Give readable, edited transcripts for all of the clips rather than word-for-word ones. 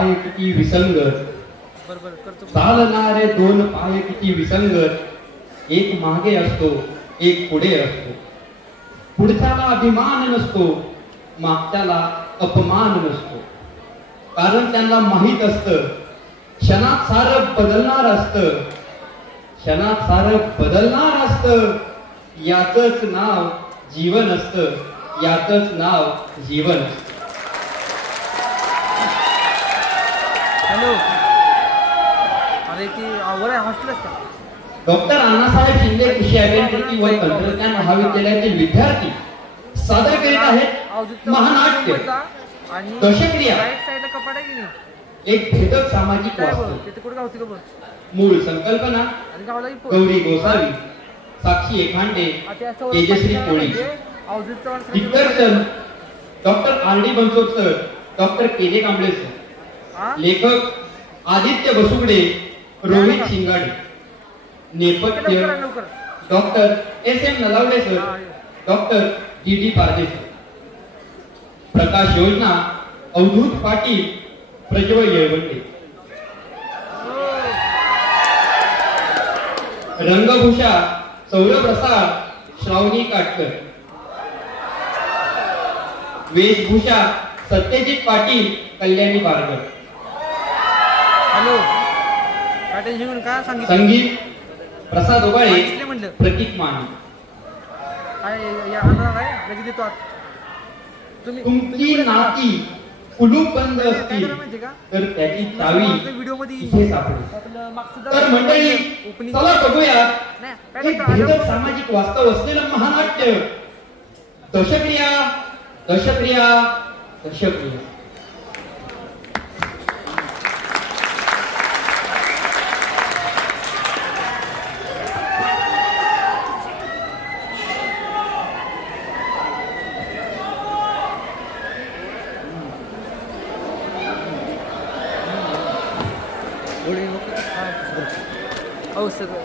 पाय किती विसंगत, चालणारे दोन पाय किती विसंगत, एक मागे असतो एक पुढे असतो. पुढच्याला अभिमान नसतो, मागच्याला अपमान नसतो. कारण त्यांना माहित असतं क्षणात सारं बदलणार असतं, क्षणात सारं बदलणार असतं. याचंच नाव जीवन असतं, याचंच नाव जीवन असतं. हॅलो, अरे की आवड आहे हॉस्टेलच का? डॉक्टर अण्णासाहेब शिंदे कृषी अभियांत्रिकी व तंत्रज्ञान महाविद्यालयातील विद्यार्थी सादर करीत आहेत महानाट्य दशक्रिया. एक भेदक सामाजिक वास्तव. मूळ संकल्पना गौरी गोसावी, साक्षी एखांडे, तेजश्री कोळी. दिग्दर्शन doctor R D Bansode sir, doctor K J Kamble sir. लेखक आदित्य बसुगडे, रोहित शिंगाडे. नेपथ्य doctor S M Nalawade sir, doctor D D Parde sir. प्रकाश योजना अवधूत पाटील, प्रज्वल येळवंडे. रंगभूषा सौरभ रसाळ, श्रावणी काटकर. वेशभूषा सत्यजित पाटील, कल्याणी बारकर. हॅलो, काय सांगितलं? संगीत प्रसाद ओबाळे, प्रतीक मान. तुमची नाती कुलूप बंद असतील तर त्याची चावी इथे सापडेल. तर मंडळी, चला बघूया एक भेदक सामाजिक वास्तव असलेलं महानाट्य दशक्रिया दशक्रिया दशक्रिया. हो सगळं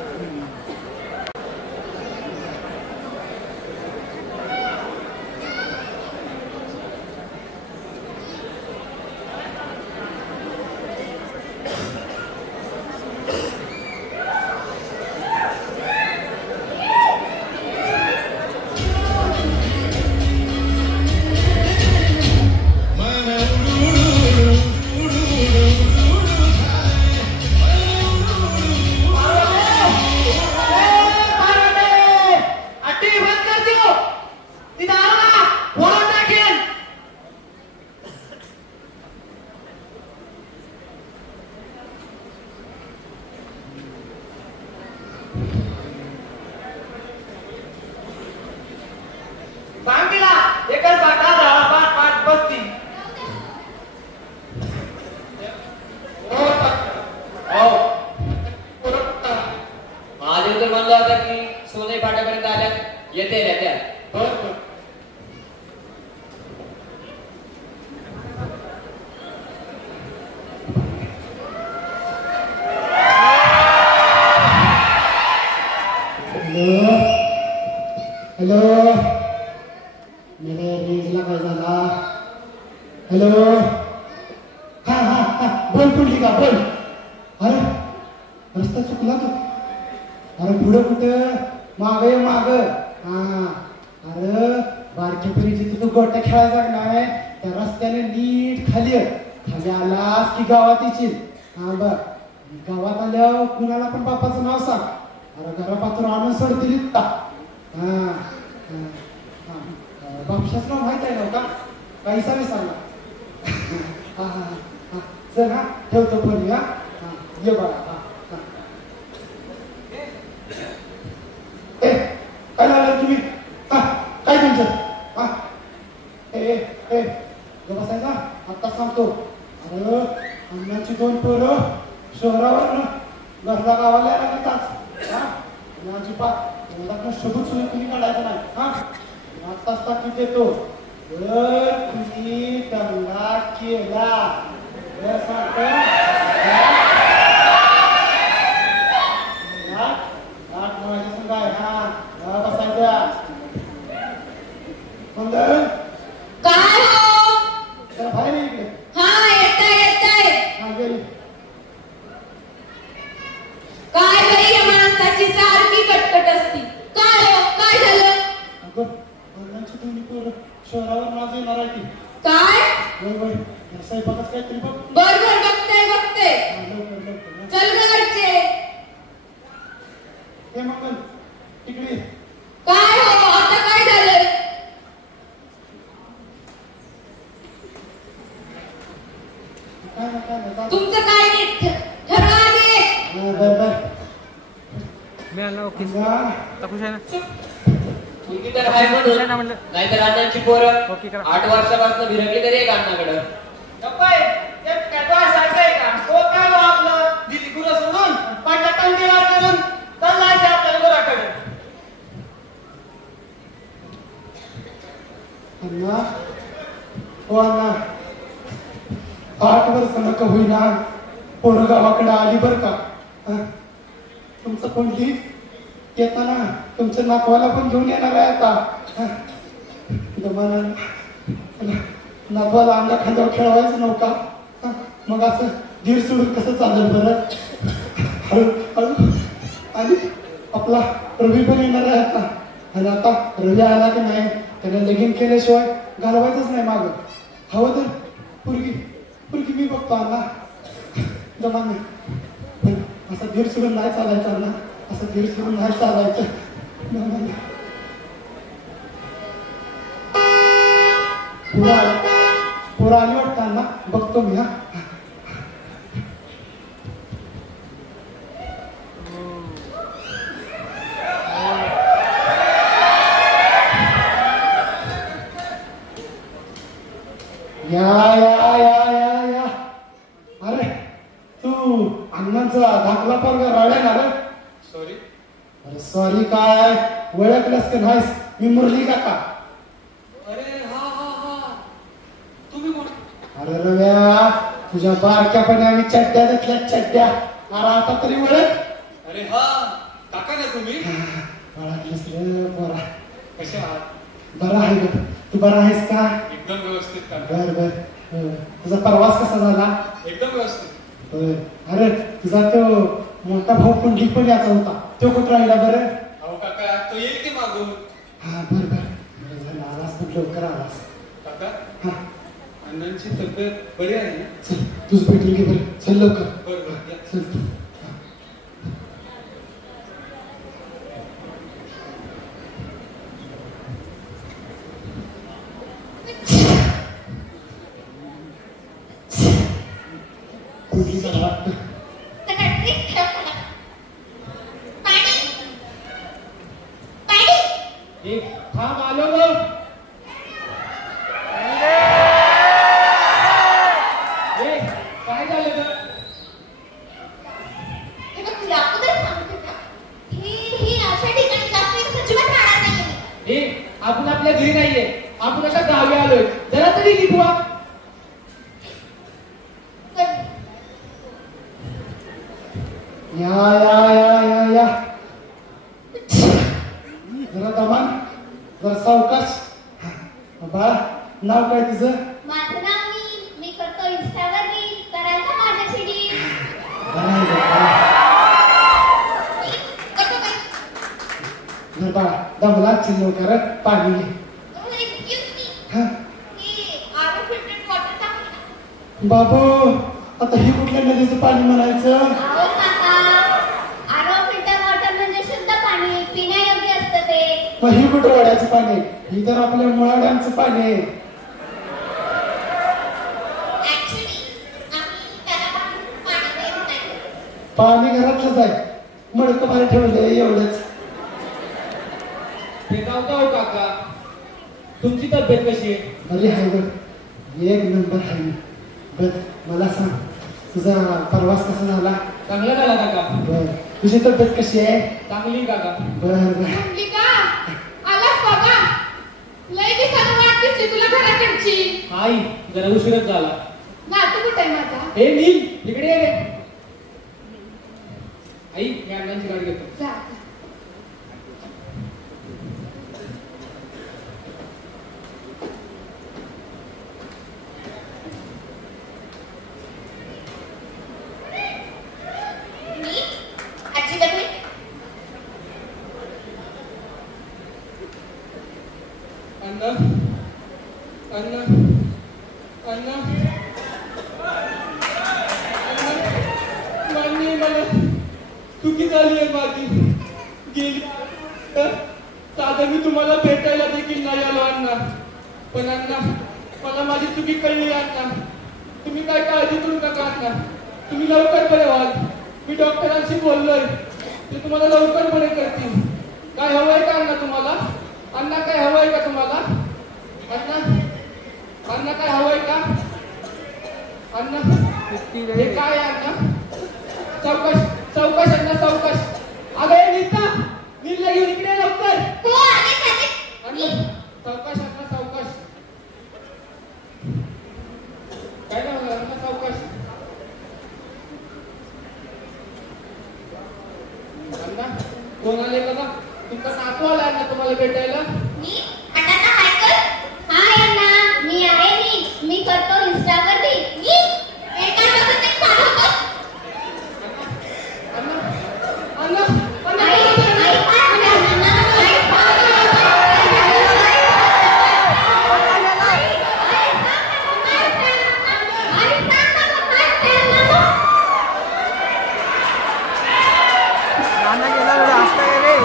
गावात आल्यावर कुणाला पण बापाचं नाव सांग. अरे घरापासून आणून सोडतील इतका. बापशाच नाव माहित आहे नव्हता काही सांग सांगा. चल हा ठेवतो फोन. ये बघा. काय लागलं तुम्ही? काय तुमचं? बसायचा आत्ता सांगतो. अरे अण्णाची दोन पोरं शहरावर घरला गावाला लागताच अजिबात एवढा शोधून सुरू तुम्ही काढायचं नाही. आत्ताच टाकी देतो. जर तुम्ही दंगा केला माझ्या संघ आहे. बसायचा काय हो? बाहेर इकडे. हा, येताय तरी बघ. बर बर बघते बघते. हा, लवकर लवकर. चल ग घरचे. हे मंगल तिकडे ये. काय हो आता काय झालं? काय नाही, जा. तुमचं काय नाही ठरवा आधी. हा, बर मिळालं ओके जा. आता खुश आहे ना मुलगी तर आहे खुश आहे ना म्हणून म्हणलं नाहीतर अण्णांची पोरं ओके करा 8 वर्षापासून भिरकली तरी एक अण्णाकडं. अण्णा हो अण्णा 8 वर्ष नका होईना पोरं गावाकडे आली बर का. हं? तुमचं कोणती येताना तुमच्या नातवाला पण घेऊन येणार आहे आता. हं? दमानं नातवाला अंगा खांद्यावर खेळवायचं नव्हता. हं? मग असं धीर सोडून कसं चालेल बरं. हळू हळू आणि आपला रवी पण येणार आहे आता. आणि आता रवी आला की नाही त्याला लगीन केल्याशिवाय घालवायचंच नाही मागं. हवं तर पुरगी पुरगी मी बघतो अण्णा. जमा नाही पण असं धीर सोडून नाही चालायचं अण्णा. असं धीर सोडून नाही चालायचं. पुरा आली वाटतं अण्णा. बघतो मी. हा या या या या या. अरे तू अण्णांचा धाकला पोरगा राहिला ना रे. सॉरी. अरे सॉरी काय ओळखलंस का नाहीस? मी मुरली काका. अरे हा हा हा तुम्ही कोण? अरे रव्या तुझ्या बारक्यापणे आम्ही चड्ड्या घेतल्या चड्ड्या. अरे आता तरी ओळख. अरे हा काका ना तुम्ही? ओळखलंस रे पोरा. कशा आहात? बरा आहे ग. तू बरा आहेस का? एकदम व्यवस्थित काका. बर बर. तुझा प्रवास कसा झाला? एकदम व्यवस्थित. अरे तुझा तो मोठा भाऊ पुंडली पण याचा होता. तो कुठं राहिला बरं? अहो काका तो येईल की मागून. हा बर बर. आलास पण लवकर आलास. काका हा अण्णांची तब्येत बरी आहे ना? चल तुझ भेटली की बरं. चल लवकर. बरं बरं या. चल तू. कुठली झाला वाटतं? एक थांब आलो ग. काय झालं ग? आपण आपल्या घरी नाहीये. आपण आता गावी आलोय. जरा तरी नीट व्हा. या या या या या. जरा दमान जरा सावकाश. बाळा नाव काय तुझं? माझं नाव मी करतो इंस्टावर रील. कराल का माझ्याशी रील? बरं आहे बरं. करतो काय? बरं बाळा दमला चिल लवकर पाणी घे. Excuse me. हा ही आरो फिल्टर्ड वॉटर टाकली ना. बाबू आता ही कुठल्या नदीचं पाणी म्हणायचं? अहो काका, आरो फिल्टर वॉटर म्हणजे शुद्ध पाणी, पिण्यायोग्य असतं ते. मग ही कुठं वड्याचं पाणी आहे? ही तर आपल्या मुळाड्यांचं पाणी आहे. ऍक्च्युली आम्ही त्याला पाणी देत नाही. पाणी घरातलंच आहे. मडकं बाहेर ठेवलंय एवढंच. हे नाव का हो काका? तुमची तब्येत कशी आहे? बरी आहे बघ. एक नंबर आहे मी. बघ मला सांग तुझा प्रवास कसा झाला? चांगला झाला काका. बर तुझी तब्येत कशी आहे? चांगली काका. बर बर. म्हणली का? आलास बाबा? लय दिवसानं वाट दिसली तुला घराकडची. आई जरा उशीरच झाला. नातू कुठे आहे माझा? हे नील इकडे ये रे. आई मी अण्णांची गाडी घेतो. जा. मी आजीला भेट. अण्णा अण्णा अण्णा झाली आहे माझी. गेली साधं मी तुम्हाला भेटायला देखील नाही आलो अण्णा. पण अण्णा मला माझी चुकी कळली अण्णा. तुम्ही काय काळजी करू नका अण्णा. तुम्ही लवकर बरे व्हाल. मी डॉक्टरांशी बोललोय, ते तुम्हाला लवकर बरे करतील. काय हवंय का अण्णा तुम्हाला? अण्णा काय हवंय का तुम्हाला? अण्णा अण्णा काय हवंय का? अण्णा हे काय आहे अण्णा? चौकश चौकश अण्णा चौकश. अगं नीता, नीलला घेऊन इकडे लवकर. हो आले आले. अण्णा चौकश अण्णा चौकश. काय नाव आहे अण्णा चौकश? अण्णा कोण आले बघा. तुमचा नातू आला अण्णा तुम्हाला भेटायला. मी आता काय कर? हाय अण्णा, मी आहे. मी करतो इंस्टावरती. मी एका बघत एक पाठवतो. अण्णा अण्णा अण्णा आई आई काय अण्णा आई नाना गेला रे, आता गेले.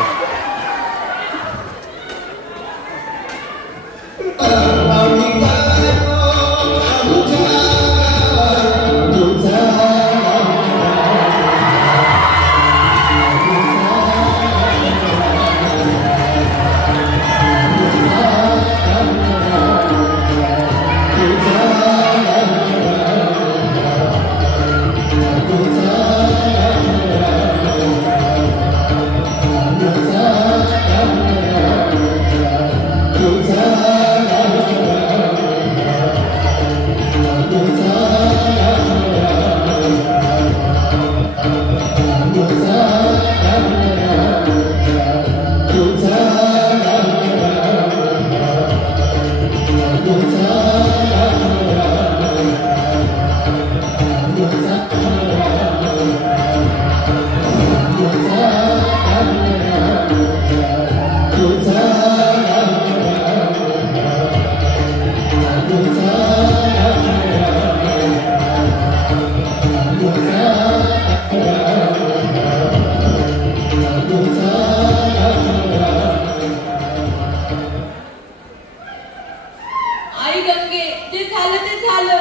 आई गंगे, जे झालं ते झालं.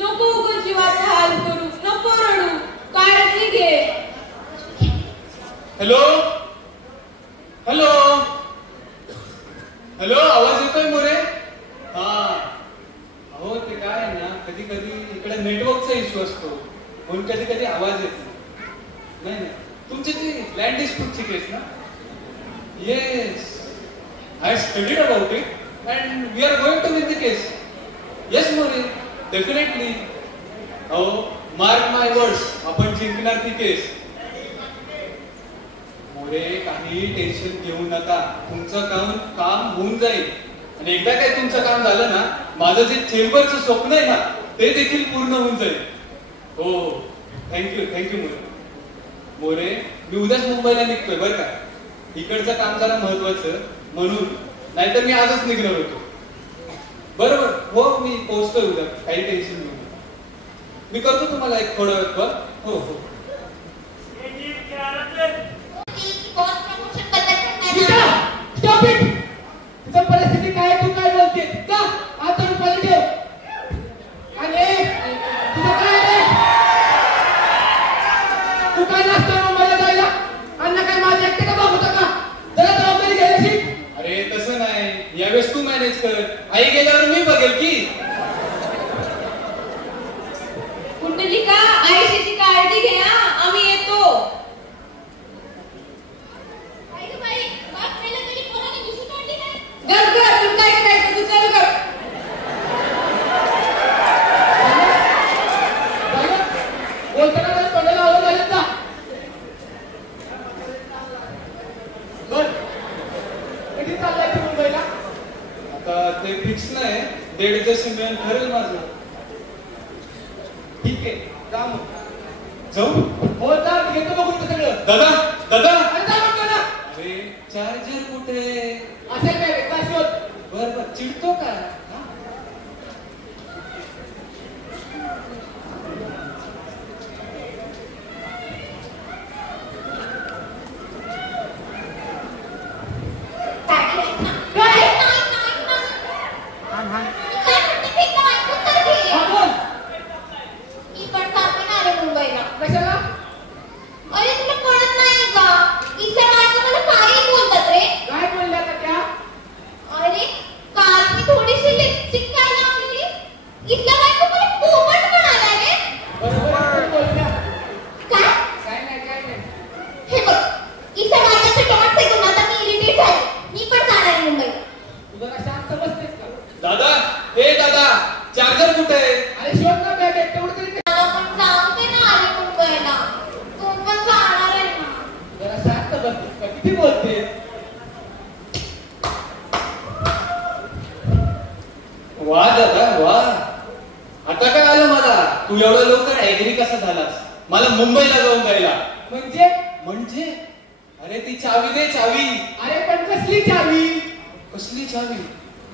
नको उगाच जीवाचा हाल करू, नको रडू. काळजी घे. हॅलो हॅलो हॅलो, आवाज येतोय मोरे? हा अहो ते काय आहे ना, कधी कधी इकडे नेटवर्कचा इश्यू असतो म्हणून कधी कधी आवाज येत नाही. नाही तुमची ती लँड डिस्प्यूटची केस ना? Yes, I studied about it and we are going to win the case. Yes More, definitely. अहो मार्क माय वर्ड्स, आपण जिंकणार ती केस. मोरे काही टेन्शन घेऊ नका. तुमचं काम होऊन जाईल. आणि एकदा काय तुमचं काम झालं ना, माझं जे चेंबरचं स्वप्न आहे ना, ते देखील पूर्ण होऊन जाईल. हो थँक्यू थँक्यू मोरे. मोरे मी उद्याच मुंबईला निघतोय बरं का. इकडचं काम जरा महत्वाचं म्हणून, नाहीतर मी आजच निघणार होतो. बरोबर हो, मी पोहोचतोय उद्या. काही टेन्शन घेऊ नका. मी करतो तुम्हाला एक थोडं वेळ कॉल. हो हो. पोस्ट प्रमोशन बद्दल स्टॉप इट. तुझं परिस्थिती काय, तू काय बोलते? जा आता रुपये ठेव. आणि तुझं काय रे? तू काय नसतो मुंबईला जायला? अण्णा काय माझे एकटे का बघ होता का? जरा जबाबदारी घ्यायची. अरे तसं नाही, यावेळेस तू मॅनेज कर. आई गेल्यावर मी बघेल की. कुंडलिका, आयुष्याची काळजी घे हा. आम्ही येतो. आई गं बाई, बाप मेलं तरी कोणाला दिसून वाटली नाही. गप गप, तू काय करायचं तू चल गप. बोलताना तोंडाला आवाज आला जा. बर कधी चाललाय तू मुंबईला? आता ते फिक्स नाही. 1.5 दशमी ठरेल माझं. ठीक आहे जा मग. जाऊ? हो जा, घेतो बघून ते सगळं. दादा दादा अरे जा म्हणतो ना. अरे चार्जर कुठे? असेल काय रे, काय शोध. बर बर, चिडतो का? आता काय आलं मला, तू एवढं लवकर ऍग्री कसा झालास मला मुंबईला जाऊन द्यायला? म्हणजे म्हणजे अरे ती चावी दे, चावी. अरे पण कसली चावी? कसली चावी?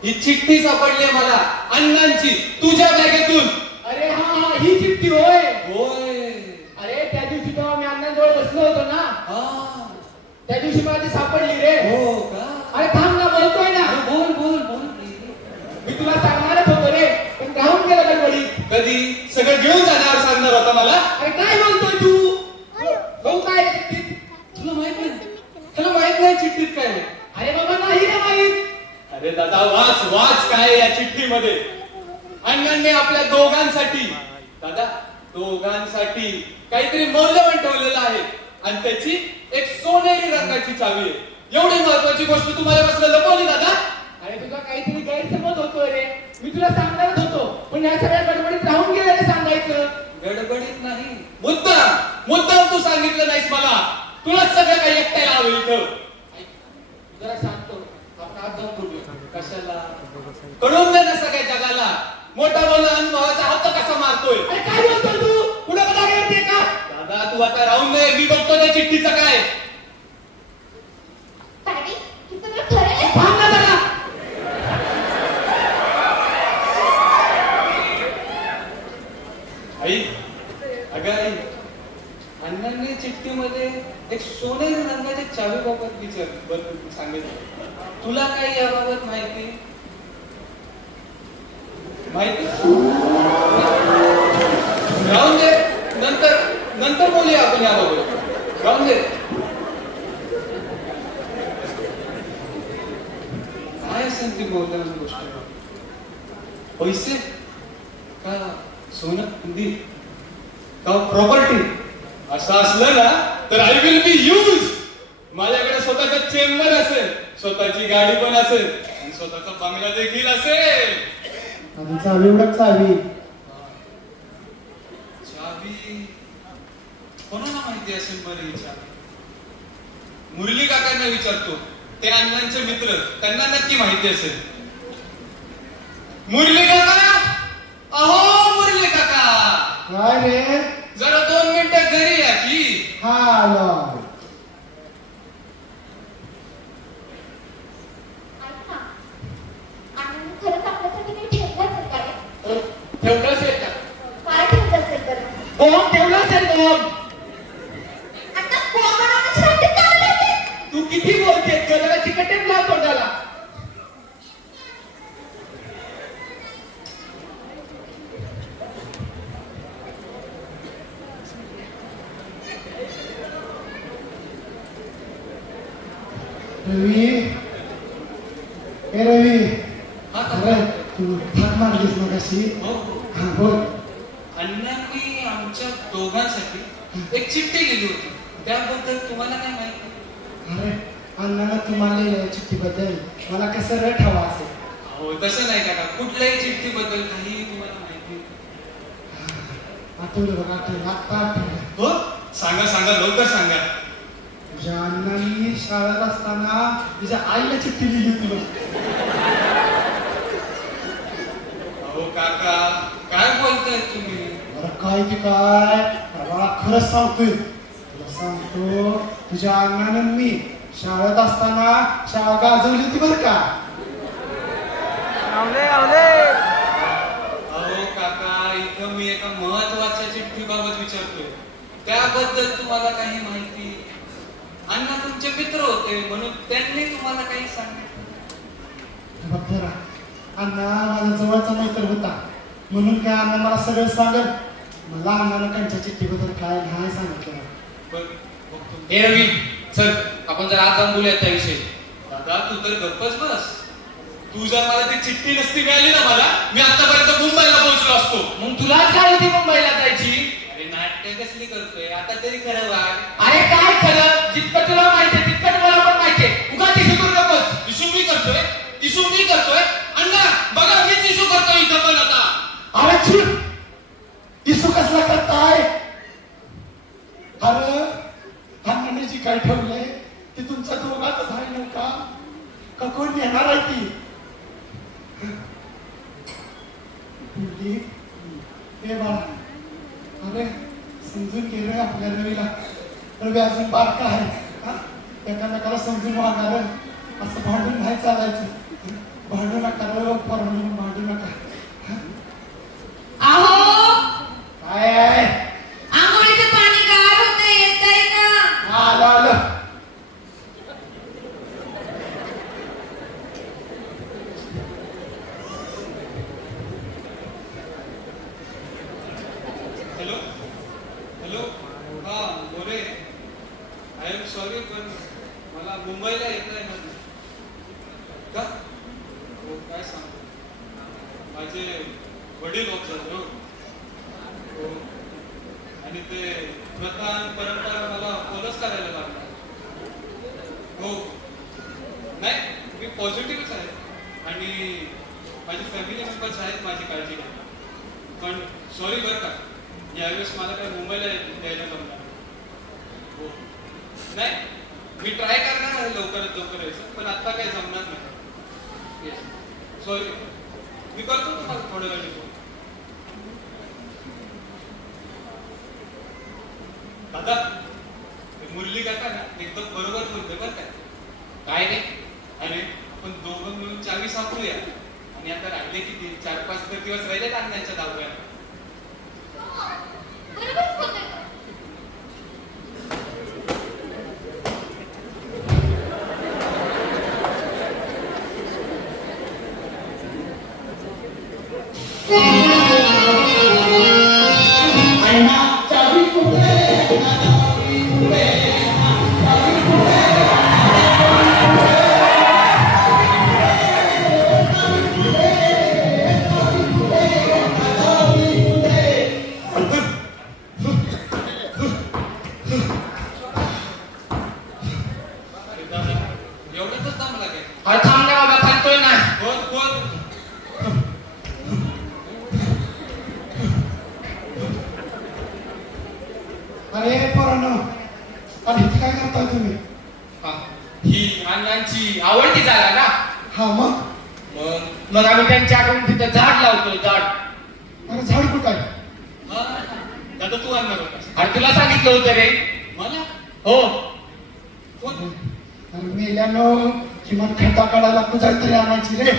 ही चिठ्ठी सापडली मला अण्णांची तुझ्या बॅगेतून. अरे हा ही चिठ्ठी होय. होय. अरे त्या दिवशी तेव्हा मी अण्णांजवळ बसलो होतो ना, हा त्या दिवशी मला ती सापडली रे. हो का? अरे थांब ना, बोलतोय ना. अरे बोल बोल बोल. मी तुला सांगणारच होतो रे, पण राहून गेलं गडबडीत. कधी सगळं घेऊन जाण्यावर सांगणार होता मला? अरे काय बोलतोय तू? भाऊ काय चिठ्ठीत? तुला माहित नाही? तुला माहित नाही चिठ्ठीत काय आहे? अरे बाबा नाही रे माहित. अरे दादा वाच वाच काय आहे या चिठ्ठीमध्ये. अण्णांनी आपल्या दोघांसाठी, दादा दोघांसाठी काहीतरी मौल्यवान ठेवलेलं आहे आणि त्याची एक सोनेरी रंगाची चावी आहे. एवढी महत्वाची गोष्ट तुम्हाला कसं लपवली दादा? अरे तुझा काहीतरी गैरसमज होतोय रे. मी तुला सांगणारच होतो, पण या सगळ्या गडबडीत राहून गेलं रे सांगायचं. गडबडीत नाही, मुद्दाम तू सांगितलं नाहीस मला. तुला सगळं काही एकट्याला हवं इथं. जरा शांत हो. आपण आज जाऊन बोलूया. कशाला? कळून दे ना सगळ्या जगाला मोठा बोलला अनुभवाचा हक्क कसा मारतोय. अरे काय बोलतोय तू? पुढे बघा येते का? दादा तू आता राहून दे, मी बघतो त्या चिठ्ठीचं काय. डॅडी, हे सगळं खरं आहे? थांब ना जरा. आई, अगं आई, अण्णांनी चिठ्ठीमध्ये एक सोनेरी रंगाच्या चावीबाबत सांगितलं. तुला काही याबाबत माहिती? राहून दे, नंतर बोलूया आपण याबाबत. राहून दे. काय असेल ती बोलण्याची गोष्ट? पैसे का सोनं चांदी का प्रॉपर्टी? असं असलं ना तर आय विल बी यूज. माझ्याकडे स्वतःचा चेंबर असेल, स्वतःची गाडी पण असेल आणि स्वतःचा बंगला देखील असेल. आणि चावी एवढं चावी. चावी कोणाला माहिती असेल बरं ही चावी? मुरली काकांना विचारतो, ते अण्णांचे मित्र, त्यांना नक्की माहिती असेल. मुरली काका, अहो मुरली काका, काय रे? जरा 2 मिनिटं घरी या की. हा आलो. ऐका, अण्णांनी खरंच आपल्यासाठी काही ठेवलं असेल का रे? ठेवलं असेल का? काय ठेवलं असेल बरं? कोण ठेवलं असेल कोण? आता कोण बनवण्याची भांडी चालू आहे? तू किती बोलते? जरा चिकटेप लाव तोंडाला. रवी, ए रवी, हा अरे तू थाक मारलीस मग अशी. हो. हा बोल. अण्णांनी आमच्या दोघांसाठी एक चिठ्ठी लिहिली होती, त्याबद्दल तुम्हाला काय माहिती? अरे अण्णानं तुम्हाला लिहिलेल्या चिठ्ठीबद्दल मला कसं रट हवा असेल. हो तसं नाही काका, कुठल्याही चिठ्ठीबद्दल काही तुम्हाला माहिती? आठवलं बघ, आठवलं, आत्ता आठवलं. हो सांगा सांगा, लवकर सांगा. तुझ्या अण्णांनी शाळेत असताना तुझ्या आईला चिठ्ठी लिहिली होती बघ. अहो काका काय बोलताय तुम्ही? अरे काय ते काय, अरे मला खरंच सांगतोय, तुला सांगतो, तुझ्या अण्णानं मी शाळेत असताना शाळा गाजवली होती बरं का. आवले आवले. अहो काका, इथं मी एका महत्वाच्या चिठ्ठीबाबत विचारतोय, त्याबद्दल तुम्हाला काही माहिती? अण्णा तुमचे मित्र होते म्हणून त्यांनी तुम्हाला काही सांगितलं? बघ जरा, अण्णा माझा जवळचा मित्र होता म्हणून काय अण्णा मला सगळं सांगत. मला अण्णानं त्यांच्या चिठ्ठीबद्दल काय नाही सांगितलं. हे रवी, चल आपण जर आज जाऊन बोलूया त्याविषयी. दादा तू तर गप्पच बस. तू जर मला ती चिठ्ठी नसती मिळाली ना मला, मी आतापर्यंत मुंबईला पोहोचलो असतो. मग तुला काय होती मुंबईला जायची? अरे नाट्य कसली करतोय, आता तरी खरं वाग. अरे काय खरं? जितकं तुला माहितीये तितकं मला पण माहितीये. उगा ती शिकून नकोस. इशू मी करतोय. अण्णा बघा मीच इशू करतोय इथं पण आता. अरे चूप, इसू कसला करताय? अरे अण्णाने जी काय ठेवलंय ते तुमच्या दोघांच आहे नव्हता का? कोण येणार आहे ती? हे बाळा, अरे समजून घे रे आपल्या रवीला. रवी अजून बारका आहे. हा, एकामेकाला समजून वागणार. असं भांडून नाही चालायचं. भांडू नका रे पोरांनो, भांडू नका. अहो काय आहे? आंघोळीचं पाणी गार होतं, येत आहे का? आलं आलं. हॅलो हॅलो, हा मोरे, आय एम सॉरी, पण मला मुंबईला येत नाही ना. का हो, काय सांगतो, माझे वडील होत झाले हो, आणि ते प्रथा आणि परंपरा मला फॉलोच करायला लागणार. हो नाही, मी पॉझिटिव्हच आहे आणि माझी फॅमिली मेंबर्स आहेत माझी काळजी घ्या. पण सॉरी बरं का, यावेळेस मला काय मुंबईला यायला जमणार. हो नाही, मी ट्राय करणार आहे लवकरात लवकर यायचं, पण आत्ता काही जमणार नाही. येस सॉरी, मी करतो तुम्हाला थोड्या वेळी फोन. दादा, मुरली काका ना एकदम बरोबर बोलते बरं काय नाही. अरे आपण दोघं मिळून चावी सापडूया. आणि आता राहिले किती, 4-5 दिवस राहिले आणण्याच्या दहाव्यात. बरोबर बोलतोय. एवढंच दम लागेल. अरे थांब ना बाबा, थांबतोय ना. कोण कोण अरे पोरांनो, आणि इथे काय करताय तुम्ही? हा, ही अण्णांची आवडती जागा ना. हा मग मग आम्ही त्यांच्याकडून तिथं झाड लावतोय, झाड. अरे झाड कुठं आहे? हा दादा, तू आणणार होतास अरे तुला सांगितलं होतं रे. मला? हो, कोण? अरे मेल्यानो, किमान खड्डा काढायला कुठं तरी आणायची रे.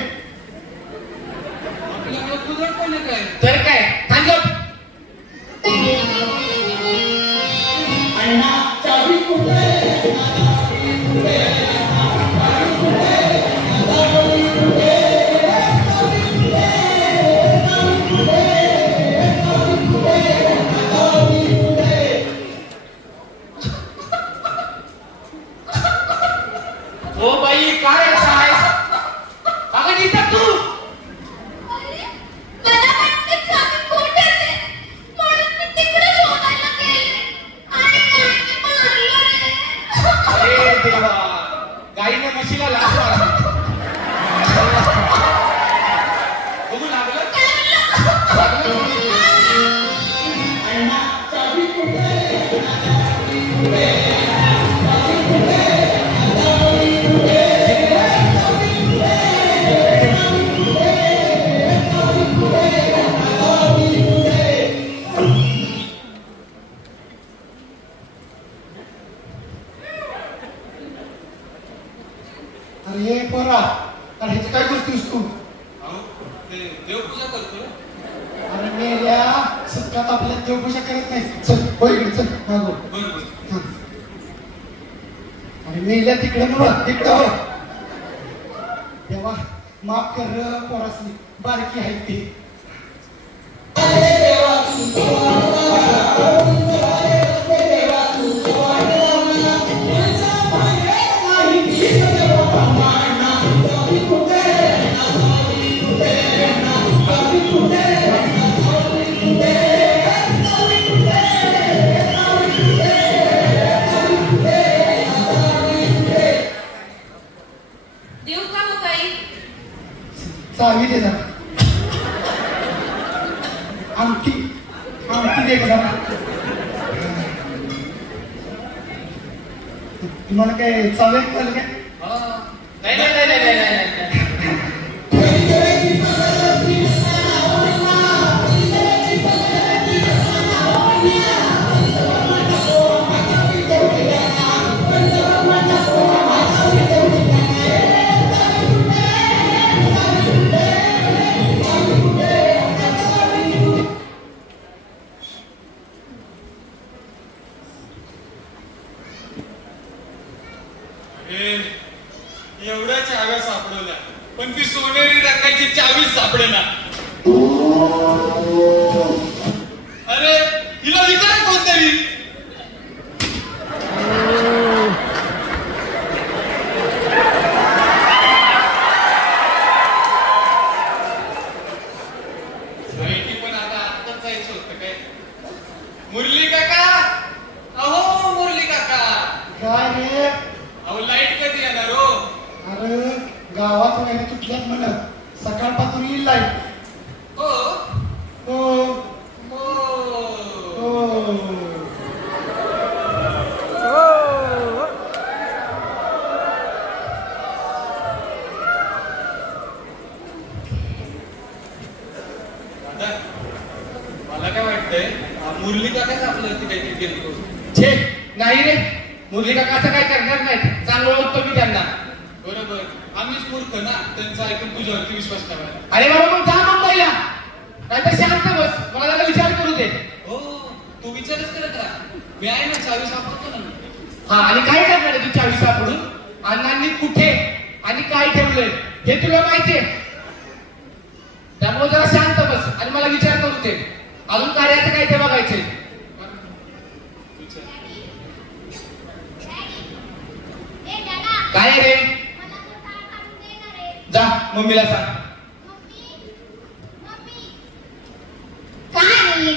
आपल्याकडे तुझं कोण आहे काय? तर काय, थांब. ओ बाई, काय आहे? अगं नीता तू. अरे, मला वाटलं चावी कुठे आहे, म्हणून मी तिकडे शोधायला गेले आणि गायीने मारलं रे. अरे देवा, गाईने म्हशीला लाथ मारली. बघू लागलं? लागलं? अरे पोरा, अरे ह्याची काय करतोस तू? अहो, ते देवपूजा करतो. अरे मेल्या, सत्कात आपल्या देवपूजा करत नाही. चल हो इकडे, चल मागो. बरोबर. हा. अरे मेल्या तिकडे नव्ह, तिकडं हो. देवा माफ कर र पोरासनी, बारकी आहे ती. देऊ का हो ताई? चावी दे जरा. आमटी आमटी दे जरा. तुम्हाला काय चावी ऐकलं काय? नाही नाही नाही नाही नाही नाही. एवढ्या चाव्या सापडवल्या पण ती सोनेरी रंगाची चावीच सापडेना. अरे हिला विचार कोणतरी. पण आता आत्ताच जायचं होतं काय. मुरली काका, अहो मुरली काका. काय रे? अहो लाईट कधी येणार हो? अरे गावात वगैरे तुटल्यात म्हणत सकाळपासून येईल लाईट. हो हो हो हो. दादा मला काय वाटतंय मुरली काकाच आपल्याला काहीतरी केलं. छे नाही रे, मुरली काका असं काय करणार नाहीत. चांगलं ओळखतो मी त्यांना. बरोबर, आम्हीच मूर्ख ना त्यांचा ऐकून तुझ्यावरती विश्वास ठेवायला. अरे बाबा मग जा मुंबईला, नाहीतर शांत बस, मला जरा विचार करू दे. हो तू विचारच करत राहा, मी आहे ना, चावी सापडतो ना मी. हा आणि काय करणार आहे तू चावी सापडून? अण्णांनी कुठे आणि काय ठेवलंय हे तुला माहितीये. त्यामुळे जरा शांत बस आणि मला विचार करू दे. अजून कार्याचं काय ते बघायचंय. विचार. ए दादा, काय रे? मला तो टाळ काढून दे ना रे. जा मम्मीला सांग. Mummy, mummy. काय नाही.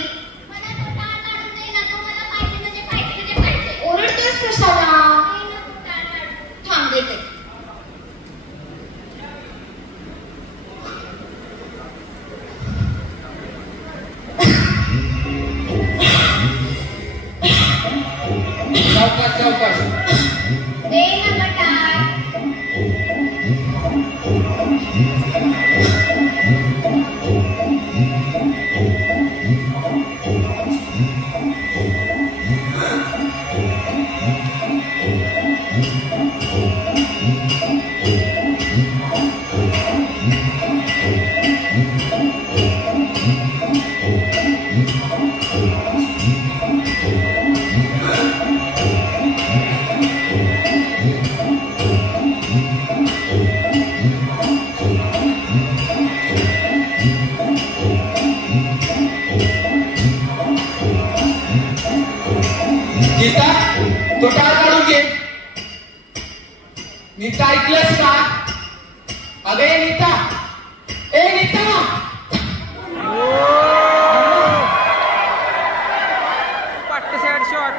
मला तो टाळ काढून दे ना, तो मला पाहिजे म्हणजे पाहिजे म्हणजे पाहिजे. ओरडतोस कशाला? दे ना तो टाळ काढून. थांब देते. सावकाश सावकाश. दे ना तो टाळ. गीता तो टाळ काढून घे. नीता ऐकलंस का? अगे नीता, ए नीता. पट्ट शॉट शॉट.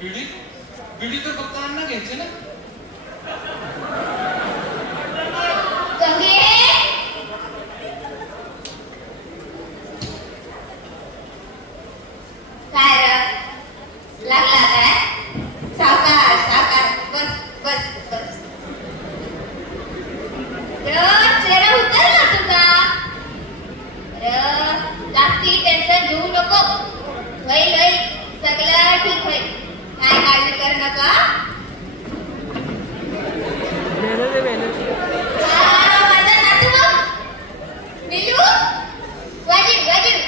बिडी बिडी तर फक्त अण्णा घ्यायचे ना. गंगे, काय रे? लागला काय? सावकाश सावकाश. बस बस बस. चेहरा उतरला तुझा. जास्ती टेन्शन घेऊ नको. होईल होईल, सगळं ठीक होईल. काय काळजी करू नका. मेहनत मेहनत. माझा नातू बघ. बिल्लू, वाजीव वाजीव.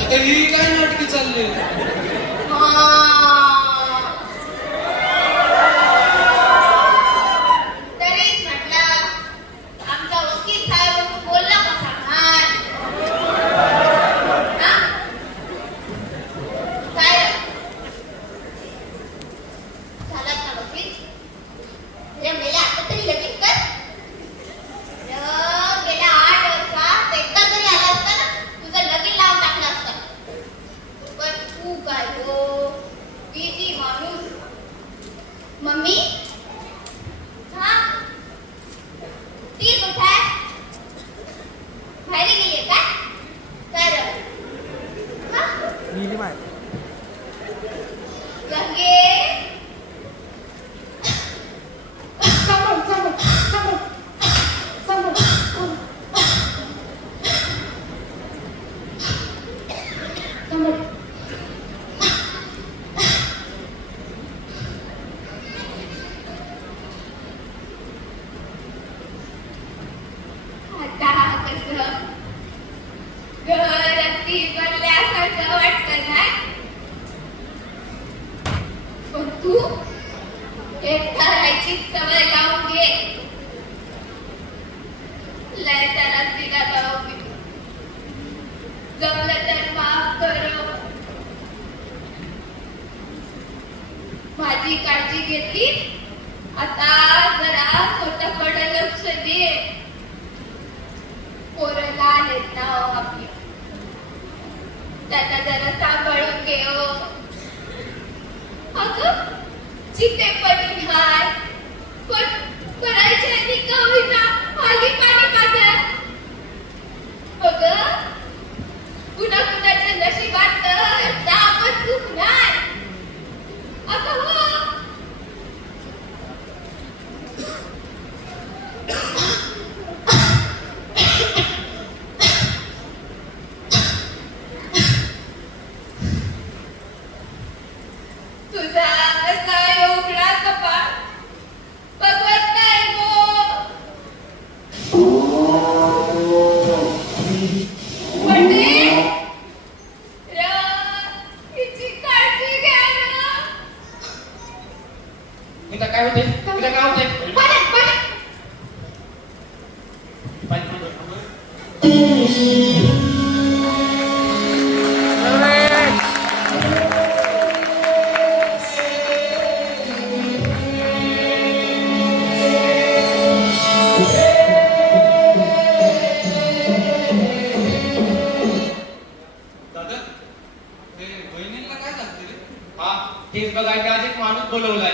आता ही काय नाटकी चालली. तरीच म्हटलं आमचा वकील साहेब बोलला कसा म्हण. हा? काय झालं ना वकील? रे मेल्या आता तरी लगीन कर. गेल्या 8 वर्षात एकदा तरी आला असता ना, तुझं लगीन लावून टाकलं असतं. पण तू काय हो, किती माणूस. मम्मी, हा ती कुठे आहे? बाहेर गेलीये काय? काय रे? हा? गेली माहिती. थांबत. आता कसं घर अगदी बनल्यासारखं वाटतं ना. पण तू एकटा राहायची सवय लावून घे. लय त्याला तिला लावून जमलं तर माफ करो. माझी काळजी घेतली. आता जरा स्वतःकडे लक्ष दे. पोरं लहान आहेत ना आपली. त्यांना जरा सांभाळून घे. अगं जिथे पण हाय पण करायच्या आधी का होईना आली पाणी पाजा. अगं कुणा कुणाच्या नशिबात दापच चुकणार. अगं हो तुझा असा एवढा कपाळ बघवत नाही गो. हिची काळजी घ्या ना. इथं काय होते? इथं काय होते? तेच बघायला आज एक माणूस बोलवलाय.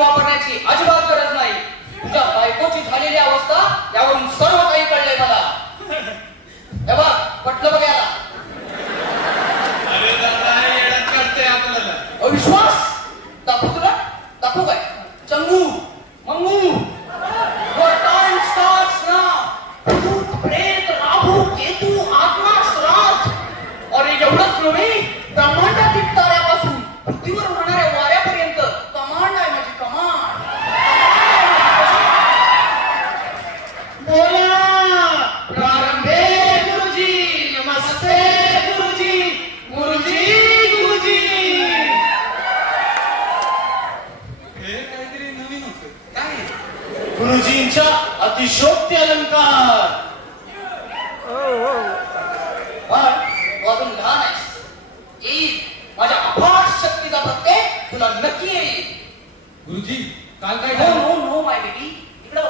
वापरण्याची अजिबात गरज नाही. तुझ्या बायकोची झालेली अवस्था यावरून सर्व काही तुझ्या अतिशोक्ती अलंकार. पण तू अजून लहान आहेस. येईल माझ्या अफाट शक्तीचा प्रत्यय तुला नक्की येईल. गुरुजी काल काय नो झालं? नो नो माय बेबी, इकडं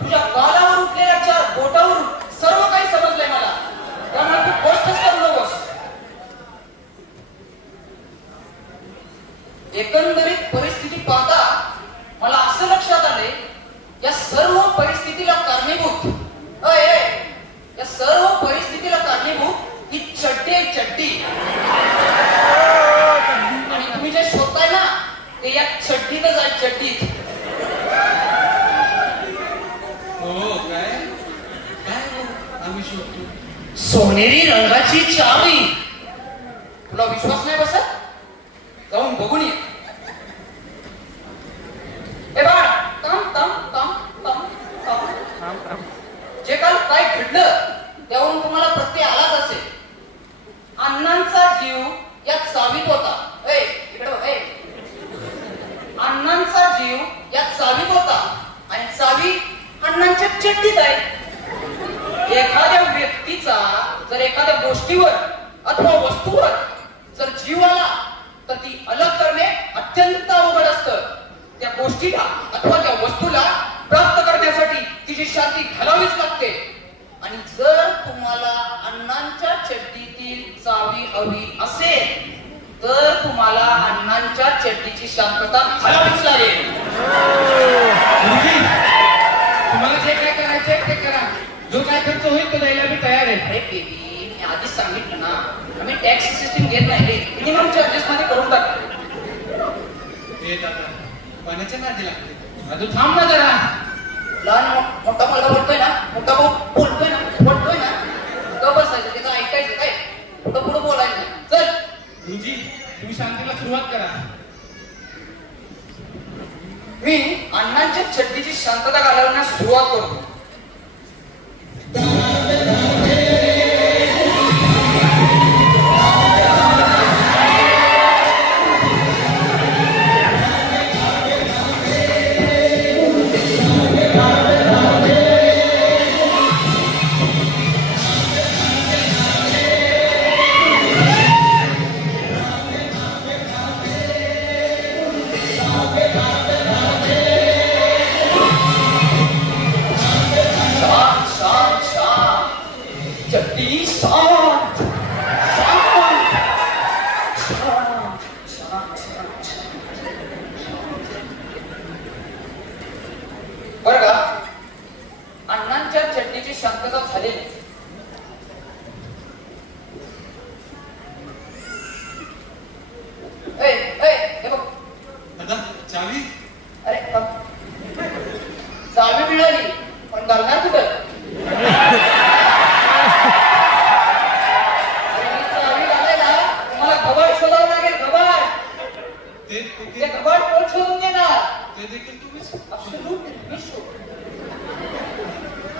तुझ्या गालावर उठलेल्या 4 बोटावर सर्व काही समजलंय मला. त्यामुळे तू गोष्टच करू नकोस. एकंदरीत परिस्थिती पाहता मला असं लक्षात आले, या सर्व परिस्थितीला कारणीभूत या सर्व परिस्थितीला कारणीभूत ही चड्डी आहे, चड्डी. आणि तुम्ही जे शोधताय ना ते या चड्डीतच आहे, चड्डीत. हो काय काय हो? आम्ही शोधतो. सोनेरी रंगाची चावी. तुला विश्वास नाही बसत? जाऊन बघून ये. ए बाळ, थांब थांब थांब थांब थांब. जे काल काय घडलं त्यावरून तुम्हाला प्रत्यय आलाच असेल. अण्णांचा जीव या चावीत होता. अण्णांचा जीव या चावीत होता आणि चावी अण्णांच्या चड्डीत आहे. एखाद्या व्यक्तीचा जर एखाद्या गोष्टीवर अथवा वस्तूवर जर जीव आला तर ती अलग करणे अत्यंत अवघड असतं. त्या गोष्टीला अथवा त्या वस्तूला प्राप्त करण्यासाठी तिची शांती घालावीच लागते. आणि जर तुम्हाला अण्णांच्या चड्डीतील चावी हवी असेल तर तुम्हाला अण्णांच्या चड्डीची शांतता घालावीच लागेल. गुरुजी तुम्हाला जे काय करायचंय ते करा. जो काय खर्च होईल तो द्यायला मी तयार आहे. अरे बेबी, मी आधीच सांगितलं ना, आम्ही टॅक्स सिस्टीम घेत नाही. मिनिमम चार्जेस मध्ये करून टाकतो. हे दादा पाण्याच्या नादी लागते. अजून थांब ना जरा. लहान मोठा मुलगा बोलतोय ना, मोठा भाऊ बोलतोय ना, गप्प बसायचं, त्याचं ऐकायचं काय, पुढं पुढं बोलायचं नाही. चल गुरुजी तुम्ही शांतीला सुरुवात करा. मी अण्णांच्या चड्डीची शांतता घालवण्यास सुरुवात करतो. बरं का, अण्णांच्या चड्डीची शांतता झाली. हे बघ दादा चावी. अरे चावी मिळाली पण घालणार कुठं? चावी घालायला तुम्हाला घबाड शोधावं लागेल. घबाड ते घबाड कोण शोधून देणार? ते देखील तुम्हीच.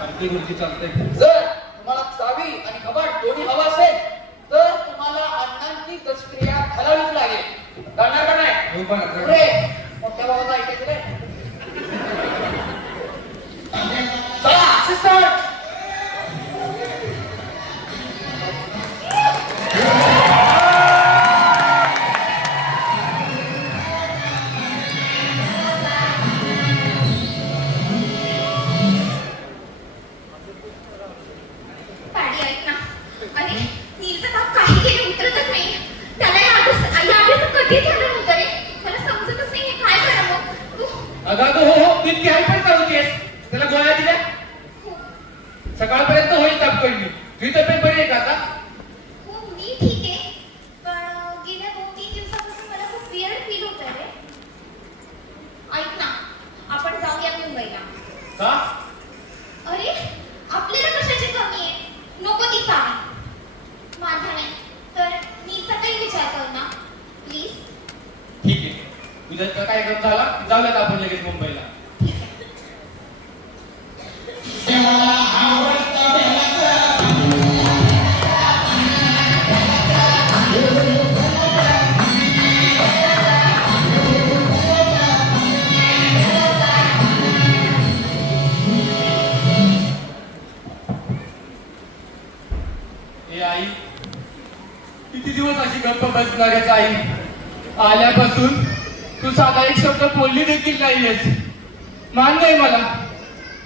अगदी गुरुजी चालतंय. जर तुम्हाला चावी आणि घबाड दोन्ही हवा असेल तर तुम्हाला अण्णांची दशक्रिया घालावीच लागेल. करणार का नाही? हो पण मोठ्या भावाचा ऐकायचं काय? चला असिस्टंट. सकाळपर्यंत होईल ताप कळली. तुझी तब्येत बरी आहे का आता? हो मी ठीक आहे, पण गेल्या 2-3 दिवसापासून मला खूप वियर्ड फील होत आहे. ऐक ना, आपण जाऊया मुंबईला. का? अरे आपल्याला कशाची कमी आहे? नको ती चावी. माझा नाही तर नीचा काही विचार कर ना प्लीज. ठीक आहे, तुझ्या काय करत झाला जाऊयात आपण लगेच मुंबईला. गप्प बसणारेच आई. आल्यापासून तू साधा एक शब्द बोलली देखील नाहीयेस. मान नाही मला,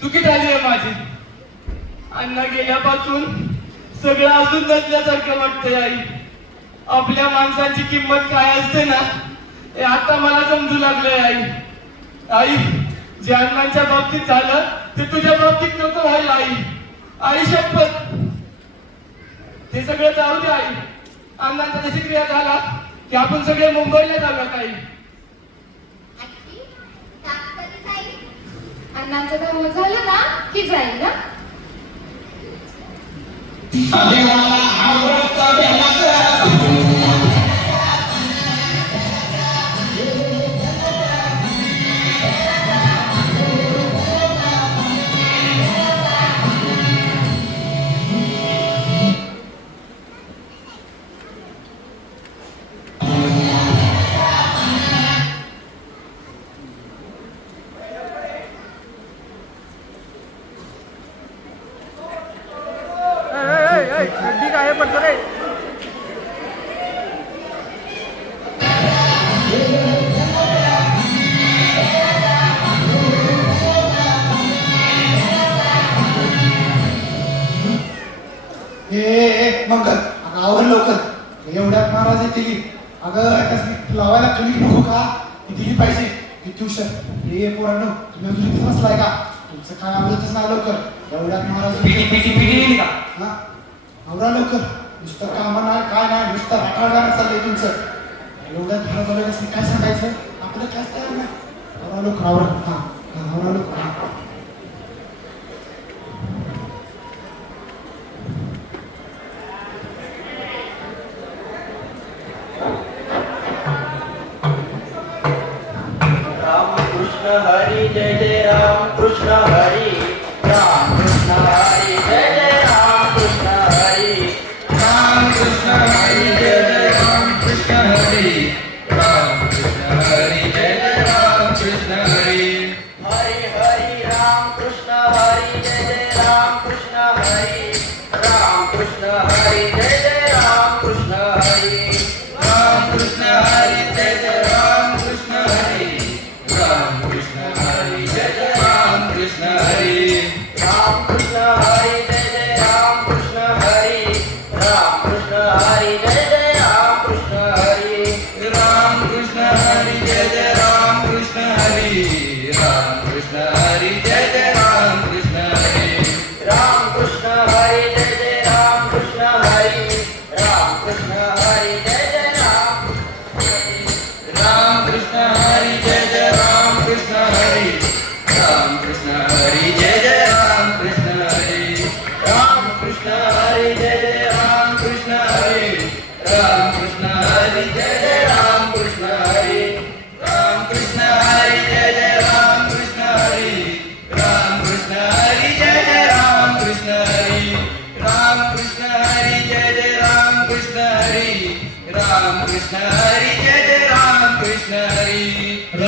चुकी झाली आहे माझी. अण्णा गेल्यापासून सगळं अजून नसल्यासारखं वाटतंय आई. आपल्या माणसांची किंमत काय असते ना हे आता मला समजू लागलंय आई. आई, जे अण्णांच्या बाबतीत झालं ते तुझ्या बाबतीत नको व्हायला आई. आई शपथ, ते सगळं जाऊ दे आई. अण्णांचा जशी क्रिया झाला की आपण सगळे मुंबईला जाऊयात आई. अण्णांचं काम झालं ना की जाईल ना. गड्डी काय पडतो रे. मंगल, अगं आवर लवकर. एवढ्यात महाराज येतील. अगं लावायला क्लिक नको का? ती दिली पाहिजे. ट्युशन हे पोरांनो, तुम्ही अजून इथं बसलाय का? तुमचं काय आवडतच नाही लवकर. एवढ्यात महाराज हा आवरा लवकर. नुसतं कामा नाही काय नाही, नुसतं राठागाणं चाललंय तुमचं. एवढ्यात महाराज आलं कसं काय सांगायचं? आपलं काय तयार नाही. आवरा लवकर, आवरा. हा आवरा लवकर. हरी जय जय राम कृष्ण हरी. राम कृष्ण हरी जय जय राम कृष्ण हरी. राम कृष्ण हरी जय जय राम कृष्ण हरी. राम कृष्ण हरी जय जय राम कृष्ण हरी. हरी हरी राम कृष्ण हरी जय जय राम कृष्ण हरी. राम कृष्ण हरी जय जय राम कृष्ण हरी. राम कृष्ण हरी जय जय राम कृष्ण हरी. राम कृष्ण हरी जय जय राम कृष्ण हरी. राम कृष्ण हरी जय जय राम कृष्ण हरी. राम कृष्ण हरी जय जय राम कृष्ण हरी. राम कृष्ण हरी जय जय राम कृष्ण हरी. राम कृष्ण हरी जय जय राम कृष्ण हरी. राम कृष्ण हरी जय जय राम कृष्ण हरी. राम कृष्ण हरी जय जय राम. राम कृष्ण हरी जय जय राम कृष्ण हरी. राम कृष्ण हरी जय जय राम कृष्ण हरी. राम कृष्ण हरी जय जय राम कृष्ण हरी. राम कृष्ण हरी जय जय राम कृष्ण हरी. राम कृष्ण हरी जय जय राम कृष्ण हरी. राम कृष्ण हरी जय जय राम कृष्ण हरी. राम कृष्ण हरी जय जय राम कृष्ण हरी. राम कृष्ण हरी जय जय राम कृष्ण हरी.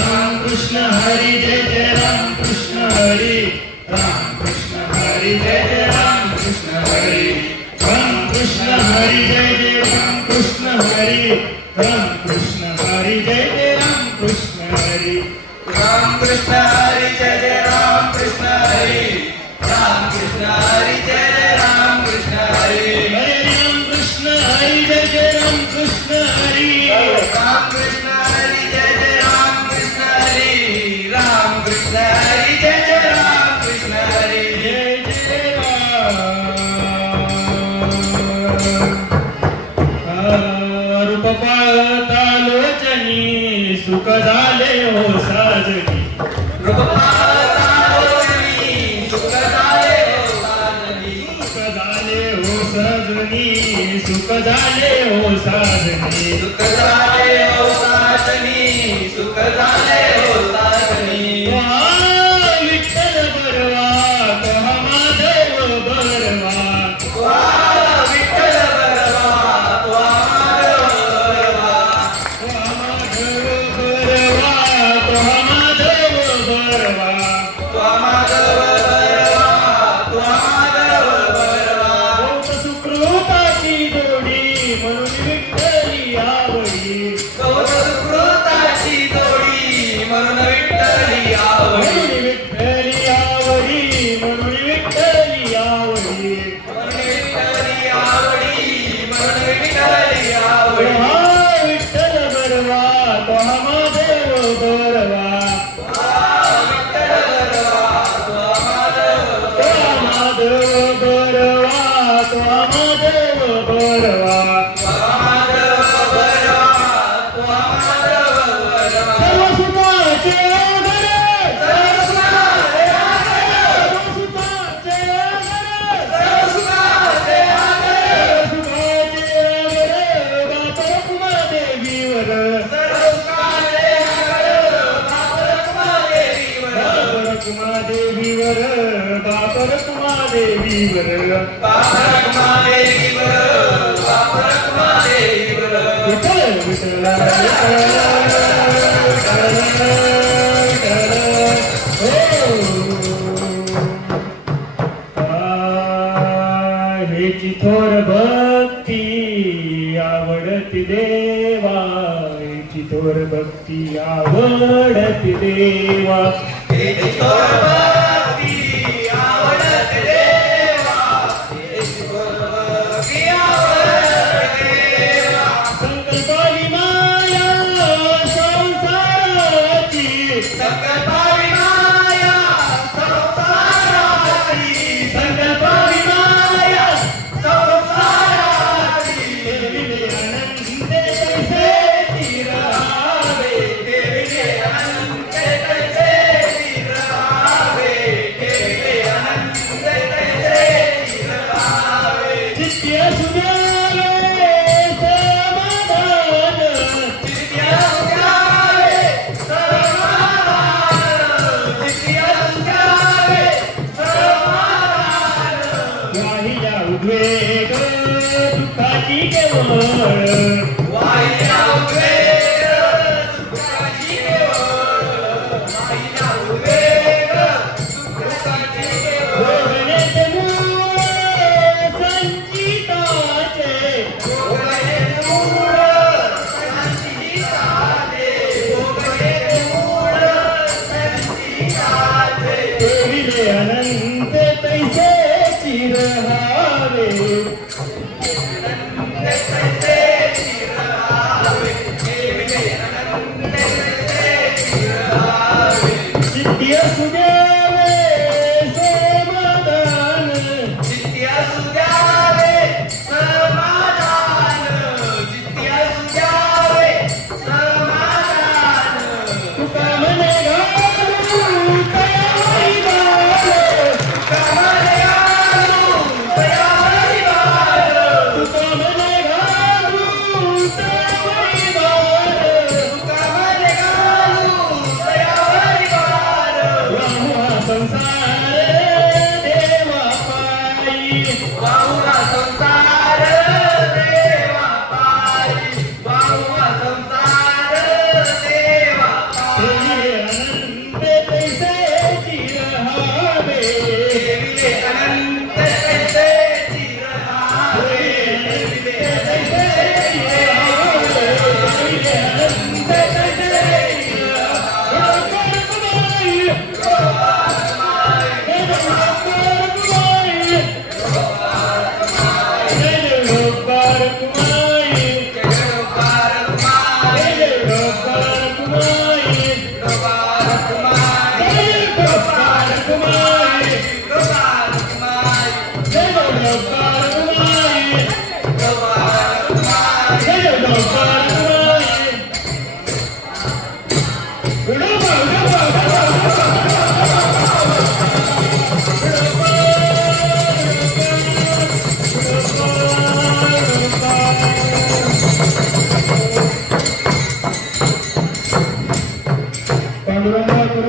राम कृष्ण हरी जय जय राम कृष्ण हरी. राम कृष्ण हरी जय जय राम कृष्ण हरी. राम कृष्ण हरी जय जय राम कृष्ण हरी. राम कृष्ण हरी जय जय राम कृष्ण हरी. राम कृष्ण हरी जय जय राम कृष्ण हरी. राम कृष्ण हरी जय जय राम कृष्ण हरी. राम कृष्ण हरी जय जय राम कृष्ण हरी. राम कृष्ण हरी जय जय राम कृष्ण हरी. राम कृष्ण हरी जय जय राम कृष्ण हरी. जय जय राम. रूप पाहता लोचनी सुख झाले हो साजनी. रूप पाहता लोचनी सुख झाले हो साजनी. सुख झाले हो साजनी. सुख झाले हो साजनी. सुख झाले हो साजनी. सुख झाले हो साजनी. विठ्ठल बरवा कहा माधव बरवा. विठ्ठल बरवा तुहा माधव बरवा. तुहा माधव बरवा. तुहा माधव बरवा. तुहा माधव बरवा. सुकृताची जोडी म्हणून विठ्ठल देवीवर बापरक महादेवीवर विठ्ठल विठ्ठल हेची थोर भक्ती आवडती देवा, हेची थोर भक्ती आवडती देवा, हेची थोर भक्ती आवडती देवा, हेची थोर भक्ती आवडती देवा. संकल्पाली माया संसाराची, संकल्पाली माया संसाराची, संकल्पाली माया संसाराची. देवीने अनंत कैसे चिरावे, देवीने अनंत कैसे चिरावे, देवीने अनंत कैसे चिरावे. चित्त्या सुजावे समाधान, चित्त्या सुजावे समाधान, चित्त्या सुजावे समाधान. वाहिल्या उद्वेग दुःखाची केवळ, वाहिल्या उद्वेग दुःखाची केवळ, वाहिल्या उद्वेग दुःखाची केवळ. भोगण्याचे मूळ संचिताचे, भोगण्याचे मूळ संचिताचे, भोगण्याचे मूळ संचिताचे. देवीने अनंत तैसे चिरहावे, चित्त्या सुजावे समाधान, चित्त्या सुजावे समाधान, चित्त्या सुजावे समाधान. तुका मने घालू तयारी बाळ, तुका मने घालू तयारी बाळ, तुका मने घालू तयारी बाळ, तुका मने घालू तयारी बाळ. वाहुआ संसार देवा पायी, वाहुआ संसार देवा पायी, वाहुआ संसार देवा पायी. अनंत कैसे चिरहावे, देवीने अनंत कैसे चिरहावे, देवीने कैसे चिरहावे, देवीने अनंत कैसे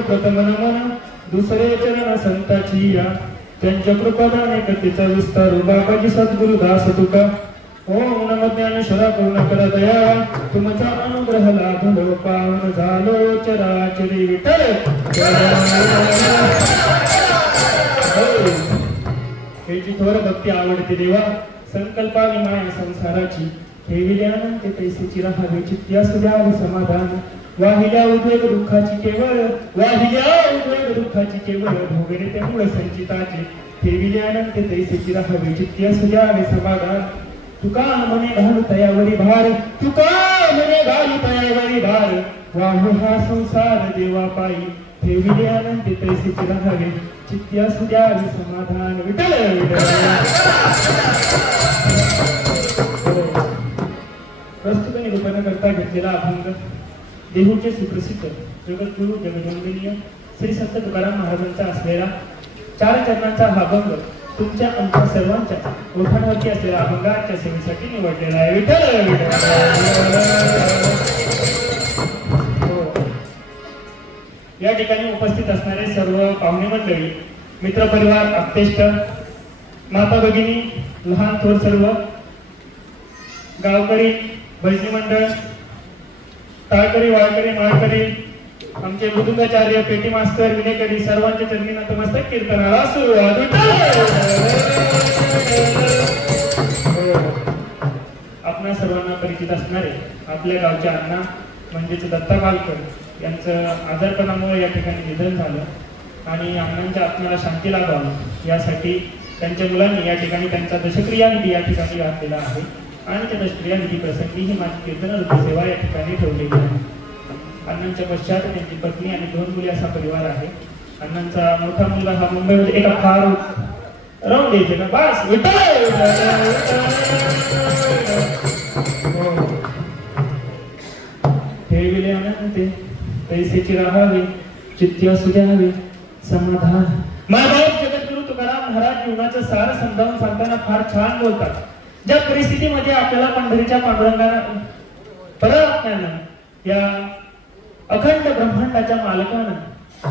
प्रथम नमन दुसरे चरण संताची या, त्यांच्या कृपादाने कथेचा विस्तार बाबाजी सद्गुरु दास तुका. ओम नम ज्ञानेश्वरा करुणाकरा दया, तुमचा अनुग्रह लाभलो पावन झालो चराचरी विठ्ठल. हेची थोर भक्ती आवडते देवा, संकल्पावी माया संसाराची, ठेविले अनंत पैसेची राहावे चित्त्या सुजावे समाधान. वाहिल्या उद्वेग दुःखाची केवळ, वाहिल्या उद्वेग दुःखाची केवळ, भोगणे ते मूळ संचिताचे, ठेविले अनंत तैसेची राहावे चित्त्या सुजावे समाधान. तुका मने घालू तयावरी भार, तुका मने घालू तयावरी भार, वाहू हा संसार देवा पायी, ठेविले अनंत तैसेची राहावे चित्त्या सुजावे समाधान. विठ्ठल प्रस्तुत निरूपण करता घेतलेला अभंग देहूचे सुप्रसिद्ध जगद्गुरु जगदवंदनीय श्री संत तुकाराम महाराजांचा असलेला 4 चरणांचा हा अभंग तुमच्या आमच्या सर्वांच्या ओठांवरती असलेल्या अभंगाच्या सेवेसाठी निवडलेला आहे. विठ्ठल या ठिकाणी उपस्थित असणारे सर्व पाहुणे मंडळी, मित्रपरिवार, आप्तेष्ट, माता भगिनी, लहान थोर सर्व गावकरी, भजनी मंडळ, टाळकरी, वाळकरी, माळकरी, आमचे मृदुंगाचार्य, पेटी मास्तर, विनेकरी, सर्वांच्या चरणी नतमस्तक. कीर्तनाला सुरुवात. आपणा सर्वांना परिचित असणारे आपल्या गावच्या अण्णा म्हणजेच दत्ता पालकर यांचं आजारपणामुळे या ठिकाणी निधन झालं आणि अण्णांच्या आत्म्याला शांती लाभावी यासाठी त्यांच्या मुलांनी या ठिकाणी त्यांचा दशक्रिया निधी या ठिकाणी घातलेला आहे आणि त्या दशक्रिया निधी प्रसंगी ही माझी कीर्तन सेवा या ठिकाणी ठेवलेली आहे. अण्णांच्या पश्चात त्यांची पत्नी आणि 2 मुले असा परिवार आहे. अण्णांचा मोठा मुलगा हा मुंबईमध्ये एका फार राहून द्यायचे ना बस ठेविले अनंते पैसेची राहावे चित्ती असू द्यावे समाधान. महाभारत जगद्गुरु तुकाराम महाराज जीवनाचं सार समजावून सांगताना फार छान बोलतात. ज्या परिस्थितीमध्ये आपल्याला पंढरीच्या पांडुरंगानं परमात्म्यानं या अखंड ब्रह्मांडाच्या मालकानं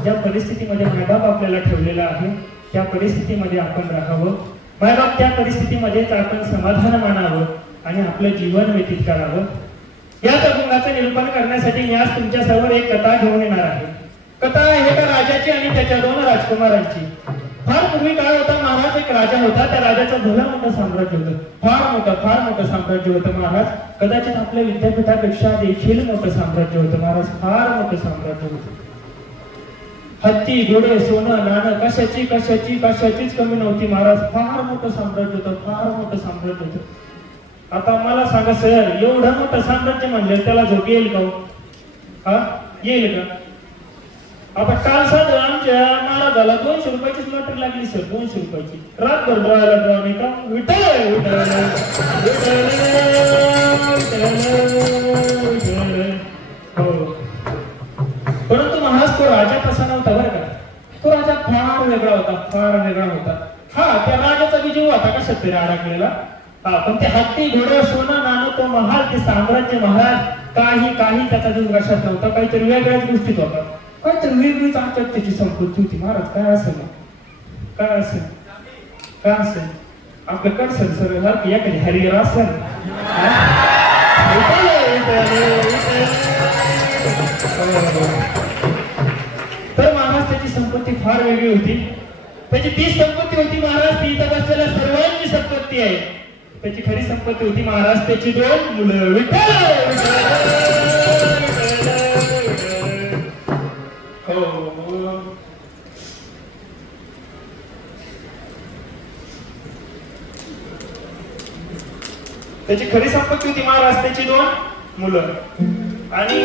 ज्या परिस्थितीमध्ये मायबाप आपल्याला ठेवलेला आहे त्या परिस्थितीमध्ये आपण राहावं. मायबाप त्या परिस्थितीमध्येच आपण समाधान मानावं आणि आपलं जीवन व्यतीत करावं. या गुणाचं निरूपण करण्यासाठी मी आज तुमच्या समोर एक कथा घेऊन येणार आहे. कथा आहे एका राजाची आणि त्याच्या 2 राजकुमारांची. फार पूर्वी काळ होता. महाराज एक राजा होता. त्या राजाचं भलं मोठं साम्राज्य होतं. फार मोठं साम्राज्य होतं महाराज. कदाचित आपल्या विद्यापीठापेक्षा देखील मोठं साम्राज्य होतं महाराज. फार मोठं साम्राज्य होतं. हत्ती, घोडे, सोनं, नाणं कशाचीच कमी नव्हती महाराज. फार मोठं साम्राज्य होतं. आता मला सांगा सर, एवढं मोठं साम्राज्य म्हणलं त्याला झोप येईल का? हा येईल का? आता काल साधं आमच्या महाराजाला 200 रुपयाचीच लॉटरी लागली सर. 200 रुपयाची. रातभर ड्रॉयला ड्रॉ नाही का? हो. परंतु महाराज तो राजा तसा नव्हता बरं का. तो राजा फार वेगळा होता. हा त्या राजाचा विजय होता कशात तरी अडकलेला. हा पण ते हत्ती, घोडं, सोनं, नाणं, तो महाल, ते साम्राज्य महाराज काही त्याचा जीव कशात नव्हता. काहीतरी वेगळ्याच गोष्टीत होता. काहीतरी वेगळीच आमच्यात त्याची संपत्ती होती महाराज. काय असेल आपलं कडसन सर एखादी हरिहर असेल. तर महाराज त्याची संपत्ती फार वेगळी होती. त्याची ती संपत्ती होती महाराज ती इथं बसलेल्या सर्वांची संपत्ती आहे. त्याची खरी संपत्ती होती महाराज त्याची 2 मुलं. त्याची खरी संपत्ती होती महाराज त्याची 2 मुलं आणि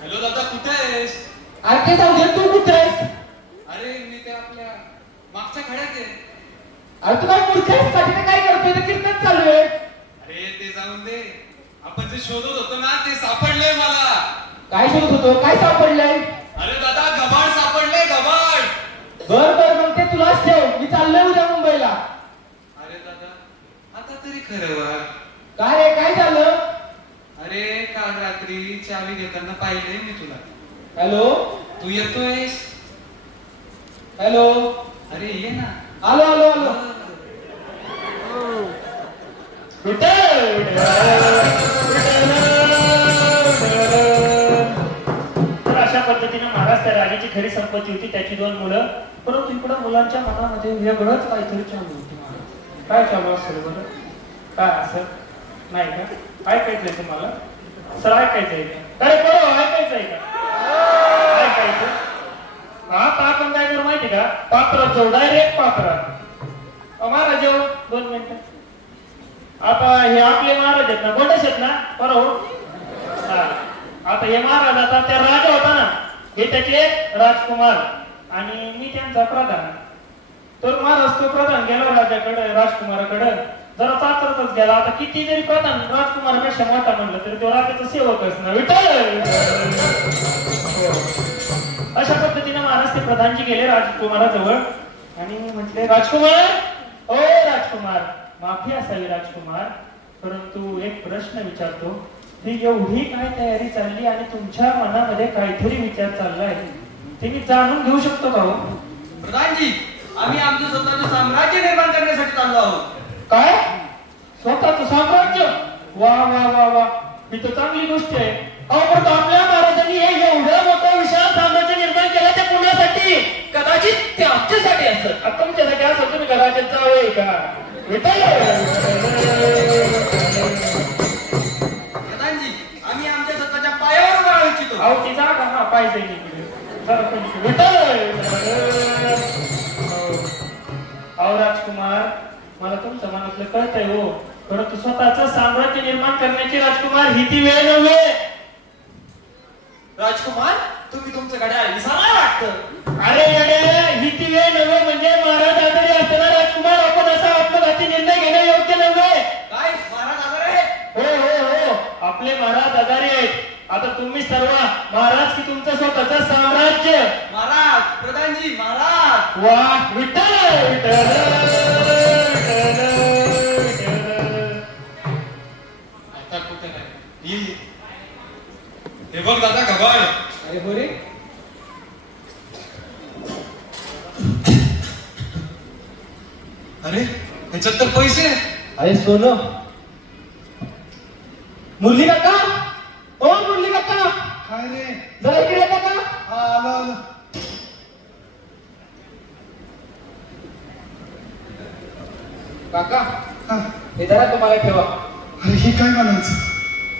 हॅलो दादा, कुठे आहेस? अरे ते जाऊ दे, तू कुठे आहेस? अरे मी त्या आपल्या मागच्या खड्यात आहे. अरे तू काय मूर्ख आहेस? पाठीने काय करतोय? ते कीर्तन चालू आहे. अरे ते जाऊन दे. आपण जे शोधत होतो ना ते सापडलंय मला. काय शोधत होतो? काय सापडलंय? अरे दादा, गबाड सापडलंय, गबाड. बर मग ते तुलाच ठेव. मी चाललोय उद्या मुंबईला. अरे दादा, आता तरी खरं वा. काय रे, काय झालं? अरे काल रात्री चावी घेताना पाहिलंय मी तुला. हॅलो, तू येतोयस? हॅलो, अरे ये ना. आलो. तर अशा पद्धतीने महाराज त्या राजाची खरी संपत्ती होती त्याची 2 मुलं. परंतु इकडं मुलांच्या मनामध्ये वेगळंच काहीतरी चालू होती महाराज. काय चालू असेल बरं? काय असं नाही का? ऐकायचंय तुम्हाला? सर ऐकायचंय का? अरे बरोबर ऐकायचंय का? ऐकायचं. आता आपण काय करू माहिती का? पात्रात जाऊ, डायरेक्ट पात्रात. महाराज येऊ 2 मिनिटं. आता हे आपले महाराज आहेत ना, गोंडस आहेत ना, बरोबर. आता हे महाराज आता त्या राजा होता ना, हे त्याचे राजकुमार आणि मी त्यांचा प्रधान. तर महाराज तो प्रधान गेला राजाकडे, राजकुमाराकडे जरा चाचरतच गेला. आता किती जरी प्रधान राजकुमारापेक्षा मोठा म्हणलं तरी तो राजाचा सेवकच ना. विठ्ठल. अशा पद्धतीने महाराज ते प्रधानजी गेले राजकुमाराजवळ आणि म्हटले, राजकुमार, ओ राजकुमार, माफी असावी राजकुमार, परंतु एक प्रश्न विचारतो. ही एवढी काय तयारी चालली आणि तुमच्या मनामध्ये काहीतरी विचार चाललाय ते मी जाणून घेऊ शकतो का हो? प्रधानजी, आम्ही आमचं स्वतःचं साम्राज्य निर्माण करण्यासाठी चाललो आहोत. काय? स्वतःचं साम्राज्य? वा वा वा वा, ही तर चांगली गोष्ट आहे. अहो, पण आपल्या महाराजांनी हे एवढं मोठं विशाल साम्राज्य निर्माण केलं ते कुणासाठी? कदाचित ते आमच्यासाठी असत. तुमच्यासाठी असं तुम्ही घराच्यात जावं का? प्रधानजी, आम्ही आमच्या स्वतःच्या पायावर उभा राहू इच्छितो. अहो, ती जागा हा पाहिजे अहो राजकुमार, मला तुमचं मनातलं कळतंय हो, परंतु स्वतःचं साम्राज्य निर्माण करण्याची राजकुमार ही ती वेळ नव्हे. राजकुमार, तुम्ही तुमच्याकडे आली मला वाटतं. अरे येडे, ही ती वेळ नव्हे म्हणजे महाराज आजारी असताना राजकुमार आपण असा आत्मघाती निर्णय घेणं योग्य नव्हे. काय महाराज आजारी आहेत? हो हो हो, आपले महाराज आजारी आहेत. आता तुम्ही सर्व महाराज की तुमचं स्वतःचं साम्राज्य. महाराज, प्रधानजी, महाराज. वा, विठ्ठल विठ्ठल. आता कुठे नाही हे बघ दादा, घबाड. अरे हो रे, अरे ह्याच्यात तर पैसे आहेत. अरे सोनं. मुरली काका, ओ मुरली काका, काय रे? जरा इकडे येता का? आलो आलो. काका, हा. हे जरा तुम्हाला ठेवा. अरे हे काय म्हणायचं?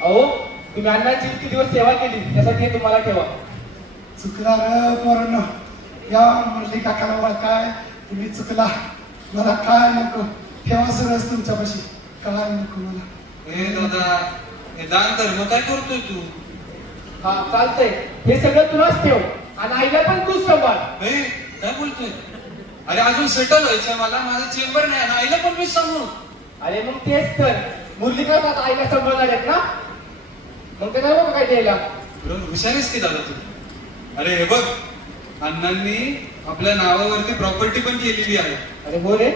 अहो, तुम्ही अण्णांची इतकी दिवस सेवा केली त्यासाठी हे तुम्हाला ठेवा. चुकला रे पोरांनो. या मुरली काकाला मला काय, तुम्ही चुकला. मला काय नको, ठेवा सरस तुमच्यापाशी. काय नको मला. हे दादा, हे दान धर्म काय करतोय तू? हा चालतंय, हे सगळं तुलाच ठेव आणि आईला पण तूच सांभाळ. हे काय बोलतोय? अरे अजून सेटल व्हायचंय मला, माझं चेंबर नाही. आईला पण मी सांगू. अरे मग तेच तर, मुरली का आता आईला सांभाळणार आहेत ना, मग ते नाही बघ काय द्यायला. बरोबर हुशारीस की दादा तू. अरे हे बघ, अण्णांनी आपल्या नावावरती प्रॉपर्टी पण केलेली आहे. अरे हो रे.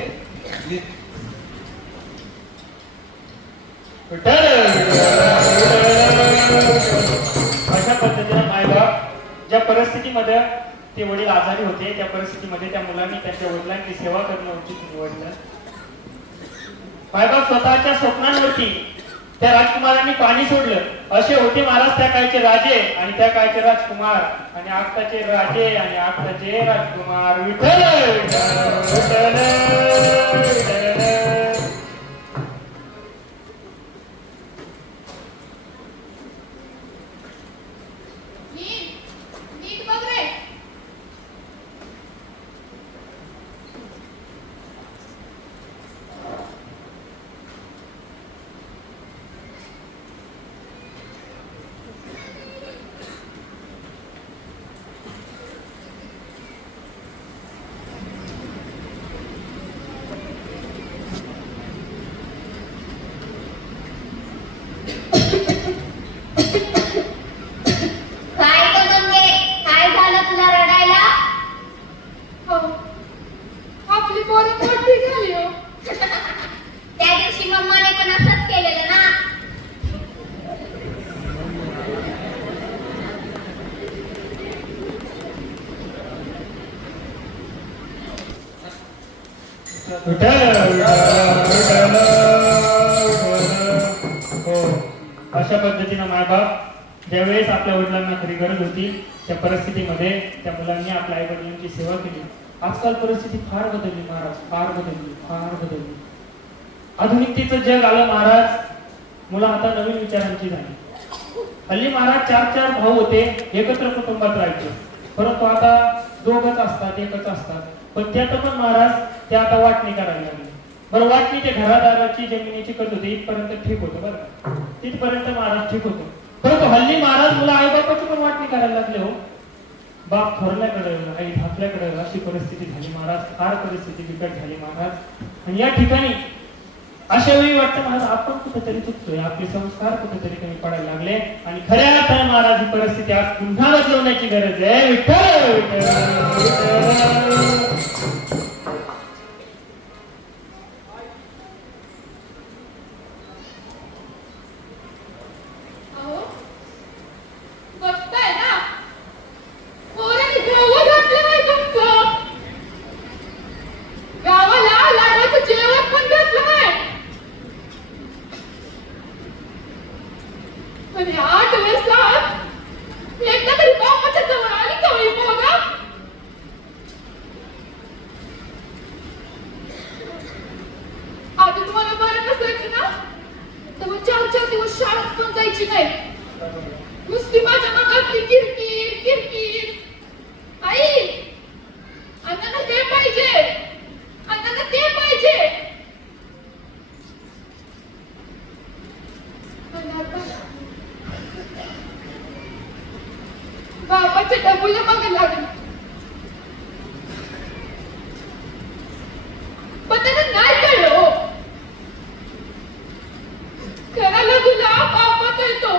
अशा पद्धतीने मायबाप ज्या परिस्थितीमध्ये ते वडील आजारी होते त्या परिस्थितीमध्ये त्या मुलांनी त्यांच्या वडिलांची सेवा करणं उचित निवडलं. मायबाप स्वतःच्या स्वप्नांवरती त्या राजकुमारांनी पाणी सोडलं. असे होते महाराज त्या काळचे राजे आणि त्या काळचे राजकुमार आणि आत्ताचे राजे आणि आत्ताचे राजकुमार. विठ्ठल विठ्ठल विठ्ठल. नीट बघ रे. काय ग गंगे, काय झालं तुला रडायला? हो, आपली पोरं मोठी झाली हो. त्या दिवशी मम्माने पण असंच केलेलं ना. अशा पद्धतीनं मायबाप ज्यावेळेस आपल्या वडिलांना खरी गरज होती त्या परिस्थितीमध्ये त्या मुलांनी आपल्या आई वडिलांची सेवा केली. आजकाल परिस्थिती फार बदलली महाराज, फार बदलली, फार बदलली. आधुनिकतेचं जग आलं महाराज. मुलं आता नवीन विचारांची झाली. हल्ली महाराज 4-4 भाऊ होते, एकत्र कुटुंबात राहायचे, परंतु आता दोघच असतात, एकच असतात. पण त्यात पण महाराज ते आता वाटणी करायला लागली. बरं, वाटणी ते घरादाराची जमिनीची करत होते इथपर्यंत ठीक होतं, बरं तिथपर्यंत महाराज ठीक होतं. परंतु हल्ली महाराज मुलं आई बापाची पण वाटणी करायला लागले हो. बाप थोरल्याकडे, आई धाकल्याकडे, अशी परिस्थिती झाली महाराज. फार परिस्थिती बिकट झाली महाराज. आणि या ठिकाणी अशा वेळी वाटतं महाराज आपण कुठेतरी चुकतोय, आपले संस्कार कुठेतरी कमी पडायला लागले आणि खऱ्या अर्थाने महाराज ही परिस्थिती आज पुन्हा बदलवण्याची गरज आहे. विठ्ठल विठ्ठल. बघताय ना पोरांनी गावात घातलं नाही तुमचं, गावाला लाडाचं जेवण पण घातलं नाही. आणि 8 वर्षात एकदा तरी बापाच्या जवळ आली का होई बघा. आधी तुम्हाला बरं नसायचं ना तर 4-4 दिवस शाळेत पण जायची नाही. नुसती माझ्या मनातली किरकिर किरकिर. आई अण्णांना ते पाहिजे, अण्णांना ते पाहिजे. बाबाच्या डबुला मागे लागली पण त्यांना नाही कळलं. खरा लगुला बापाचा येतो.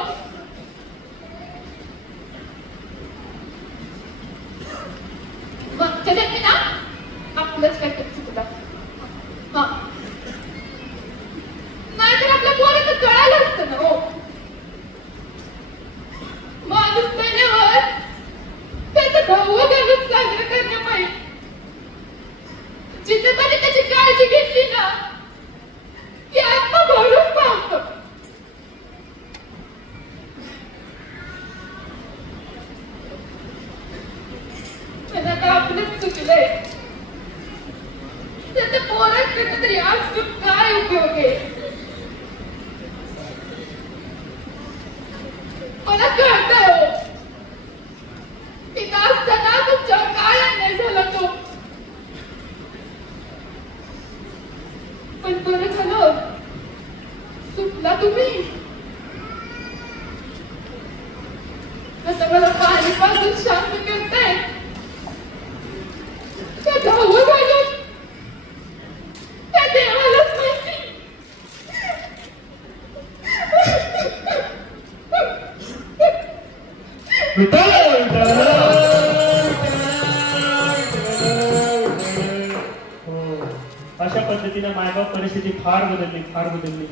मागच्या जन्मी ना आपलंच काहीतरी चुकलं. हा नाहीतर आपल्या पोराचं कळालं असतं ना. हो माणूस मेल्यावर त्याचं भाऊ घालून साजरं करण्यापायी जिथे त्याने त्याची काळजी घेतली ना ती आत्मा भरून पावतं. त्याला तर आपलंच चुकलंय. त्याच्या पोरांकडे तरी आज काय उपयोग आहे. मला कळतंय हो पिता असताना तुमच्यावर काय अन्याय झाला तो. पण बरं झालं सुटला तुम्ही. आता मला पाणी पासून शांत करताय. त्या धावं घालून त्या देवालाच माहिती. अशा पद्धतीने मायबाप परिस्थिती फार बदलली.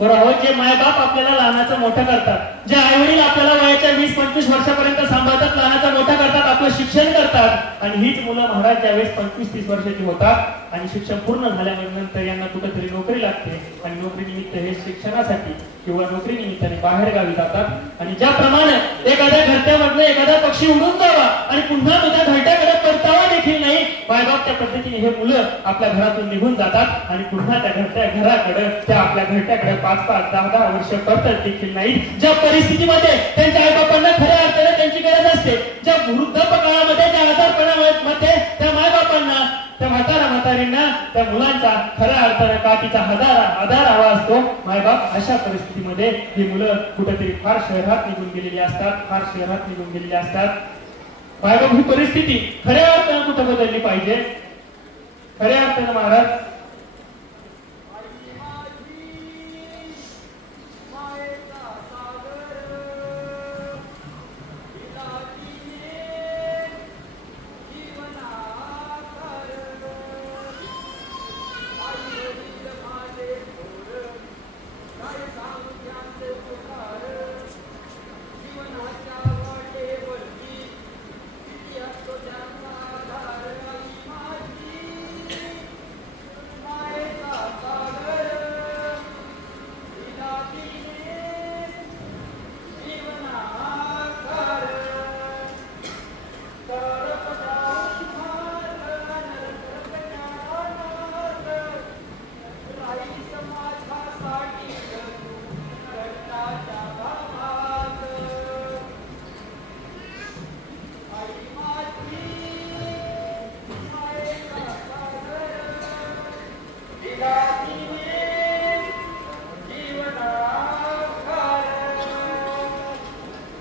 बरोबर जे मायबाप आपल्याला लहानाचं मोठं करतात, जे आईवडील आपल्याला वयाच्या 20-25 वर्षापर्यंत सांभाळतात, लहानाचं मोठं करतात, आपलं शिक्षण करतात आणि हीच मुलं महाराज ज्यावेळेस 25-30 वर्षाची होतात आणि शिक्षण पूर्ण झाल्यानंतर यांना कुठेतरी नोकरी लागते आणि नोकरीनिमित्त हे शिक्षणासाठी किंवा नोकरी निमित्ताने बाहेर गावी जातात आणि ज्याप्रमाणे एखाद्या घरट्यामधनं एखादा पक्षी उडून जावा आणि पुन्हा तुझ्या घरट्याकडे परतावा देखील नाही, मायबाप त्या पद्धतीने हे मुलं आपल्या घरातून निघून जातात आणि पुन्हा त्या घराकडे त्या आपल्या घरट्याकडे 5-5, 10-10 वर्ष परतत देखील नाही. ज्या परिस्थितीमध्ये त्यांच्या आईबापांना खऱ्या अर्थाने त्यांची गरज असते, ज्या वृद्धापकाळामध्ये ज्या आजारपणामध्ये त्या मायबापांना त्या म्हातारींना त्या मुलांचा खऱ्या अर्थाने काठीचा आधार हवा असतो. मायबाप अशा परिस्थितीमध्ये ही मुलं कुठेतरी फार शहरात निघून गेलेली असतात. मायबाप ही परिस्थिती खऱ्या अर्थाने कुठे बदलली पाहिजे. खऱ्या अर्थाने महाराज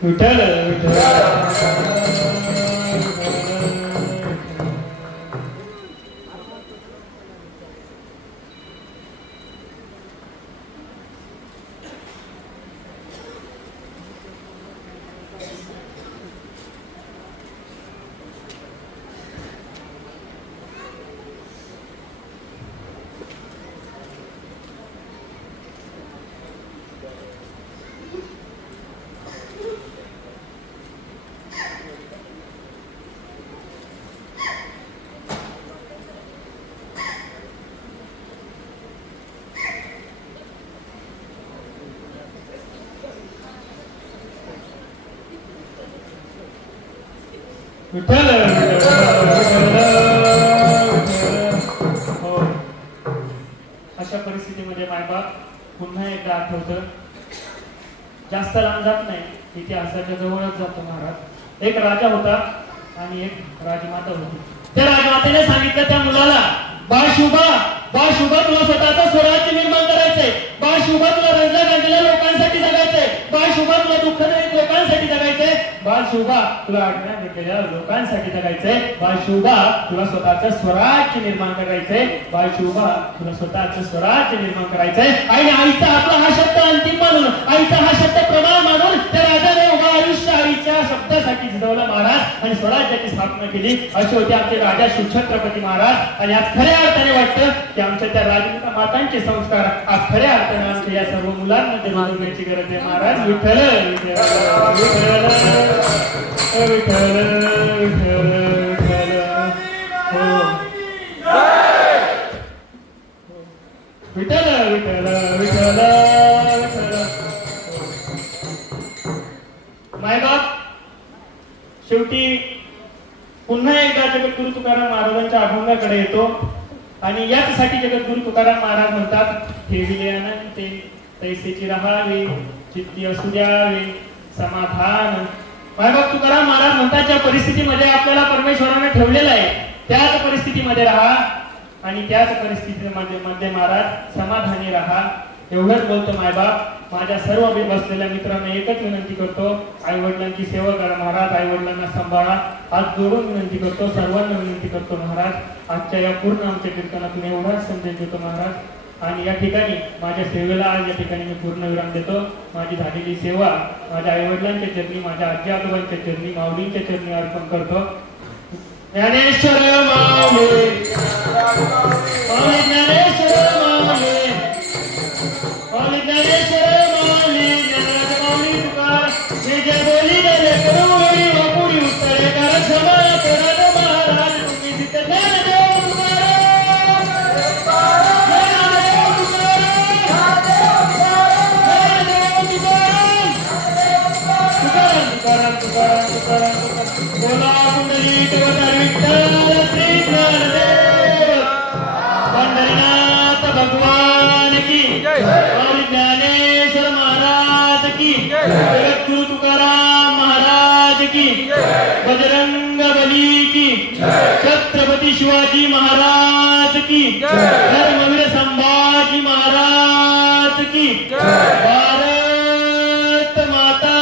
विठ्ठल विठ्ठल हो. अशा परिस्थितीमध्ये मायबाप पुन्हा एकदा आठवतं. जास्त लांब जात नाही, इतिहासाच्या जवळच जातो महाराज. एक राजा होता आणि एक राजमाता होती. त्या राजमातेने सांगितलं त्या मुलाला, बाळ शुभा तुला स्वतःचं स्वराज्य निर्माण करायचंय. बाळ शुभा तुला रंजला गांधीला लोकांसाठी जगायचंय. बाळ शुभा तुला दुःखदायक लोकांसाठी जगायचंय. बाळ शुभा तुला आज्ञा भेटलेल्या लोकांसाठी जगायचंय. बाळ शुभा तुला स्वतःचं स्वराज्य निर्माण करायचंय. बाळ शुभा तुला स्वतःचं स्वराज्य निर्माण करायचंय. आणि आईचा आपला हा शब्द अंतिम मानून, आईचा हा शब्द प्रमाण मानून त्या राजाने उभा आयुष्य आईच्या शब्दासाठी झिजवलं महाराज आणि स्वराज्याची स्थापना केली. असे होते आमचे राजा शिवछत्रपती महाराज. आणि आज खऱ्या अर्थाने वाटतं की आमच्या त्या राजमाता मातांचे संस्कार आज खऱ्या अर्थाने आमच्या या सर्व मुलांमध्ये रुजवण्याची गरज आहे महाराज. विठ्ठल विठ्ठल विठ्ठल विठ्ठल विठ्ठल विठ्ठल विठ्ठल. मायबाप शेवटी पुन्हा एकदा जगद्गुरु तुकाराम महाराजांच्या अभंगाकडे येतो आणि याचसाठी जगद्गुरु तुकाराम महाराज म्हणतात, ठेविले अनंते तैसेची राहावे, चित्ती असू द्यावे समाधान. मायबाप तुकाराम महाराज म्हणतात, ज्या परिस्थितीमध्ये आपल्याला परमेश्वराने ठेवलेलं आहे त्याच परिस्थितीमध्ये राहा आणि त्याच परिस्थितीमध्ये महाराज समाधानी राहा. एवढंच बोलतो मायबाप. माझ्या सर्व बसलेल्या मित्रांना एकच विनंती करतो, आई वडिलांची सेवा करा महाराज. आई वडिलांना सांभाळा. हात जोडून विनंती करतो, सर्वांना विनंती करतो महाराज. आजच्या या पूर्ण आमच्या कीर्तनातून एवढाच संदेश देतो महाराज. आणि या ठिकाणी माझ्या सेवेला आज या ठिकाणी मी पूर्ण विराम देतो. माझी झालेली सेवा माझ्या आई वडिलांच्या चरणी, माझ्या आजी आजोबांच्या चरणी, माऊलींच्या चरणी अर्पण करतो. ज्ञानेश्वर माऊली, ज्ञानेश्वर माऊली, ज्ञानेश्वर माऊली, ज्ञानराज माऊली तुकार, जे जे बोली गेले करुणी वापुडी उत्तरे कर क्षमा करा महाराज. तुम्ही सिद्ध ज्ञानदेव तुकाराम, ज्ञानदेव तुकाराम, ज्ञानदेव तुकाराम, तुकाराम तुकाराम तुकाराम तुकाराम. बोला पुंडलिक वतार विठ्ठल श्री ज्ञानदेव पंढरीनाथ भगवान की और ज्ञानेश्वर महाराज की, जगद्गुरु तुकाराम महाराज की, बजरंग बली की, छत्रपती शिवाजी महाराज की, धर्मवीर संभाजी महाराज की, भारत माता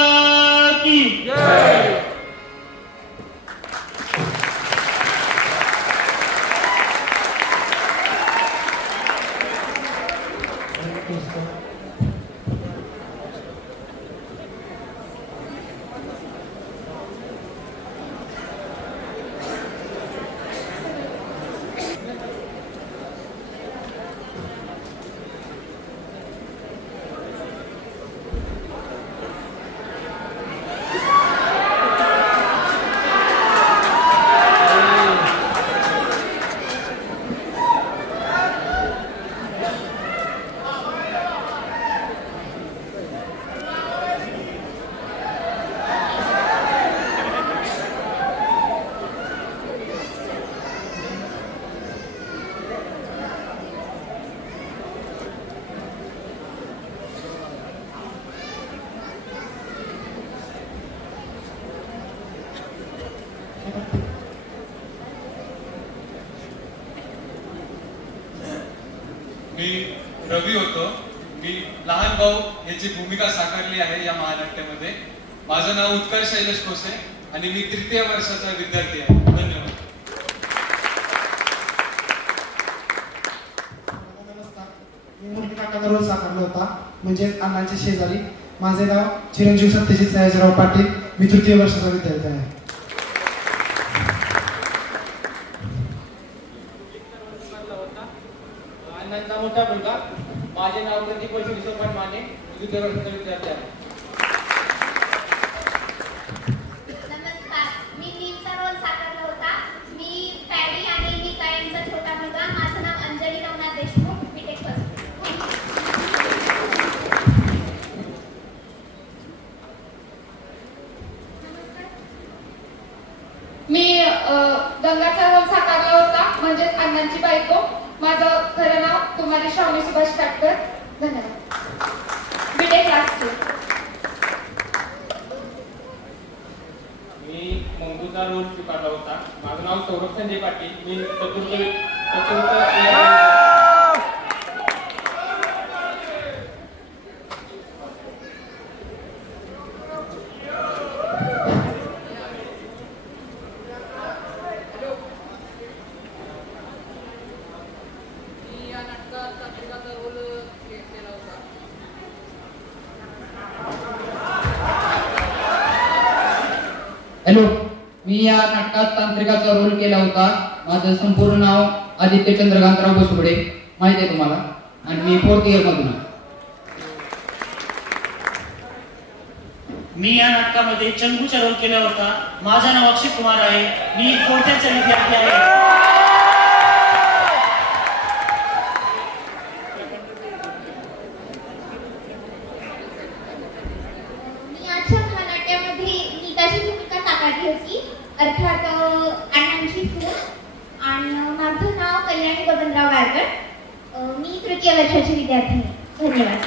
की जय. मी रवी होतो. मी लहान भाऊ याची भूमिका साकारली आहे या महानाट्यामध्ये. माझं नाव उत्कर्ष शैलेश कोसे आणि मी 3य वर्षाचा विद्यार्थी आहे. धन्यवाद. मी मुलगी काकाचा रोल साकारला होता, म्हणजेच अण्णांचे शेजारी. माझे नाव चिरंजीव सत्यजित सयाजीराव पाटील. मी 3य वर्षाचा विद्यार्थी आहे. अण्णांचा मोठा मुलगा. माझे नाव प्रदीप किशोर माने. 2य वर्षाचा विद्यार्थी आहे. नमस्कार, मी नीलचा रोल साकारला होता. मी पॅडी आणि मी कायमचा छोटा मुलगा. माझं नाव अंजली नवनाथ देशमुख. BTech first. मी अण्णांची बायको. माझं खरं नाव कुमारी श्रावणी सुभाष काटकर. धन्यवाद. BTech class 2. मी मंगूचा रोल स्वीकारला होता. माझं नाव सौरभ संजय पाटील. मी चतुर्थ हॅलो, मी या नाटकात तांत्रिकाचा रोल केला होता. माझं संपूर्ण नाव आदित्य चंद्रकांतराव बसुबडे. माहिती आहे तुम्हाला. आणि मी 4th इयर मधून आहे. मी या नाटकामध्ये चंगूचा रोल केला होता. माझं नाव अक्षय कुमार आहे. मी 4th चा विद्यार्थी आहे. अर्थात अण्णांची सून. आणि माझं नाव कल्याणी बबनराव गारकर. मी 3य वर्षाची विद्यार्थिनी. धन्यवाद.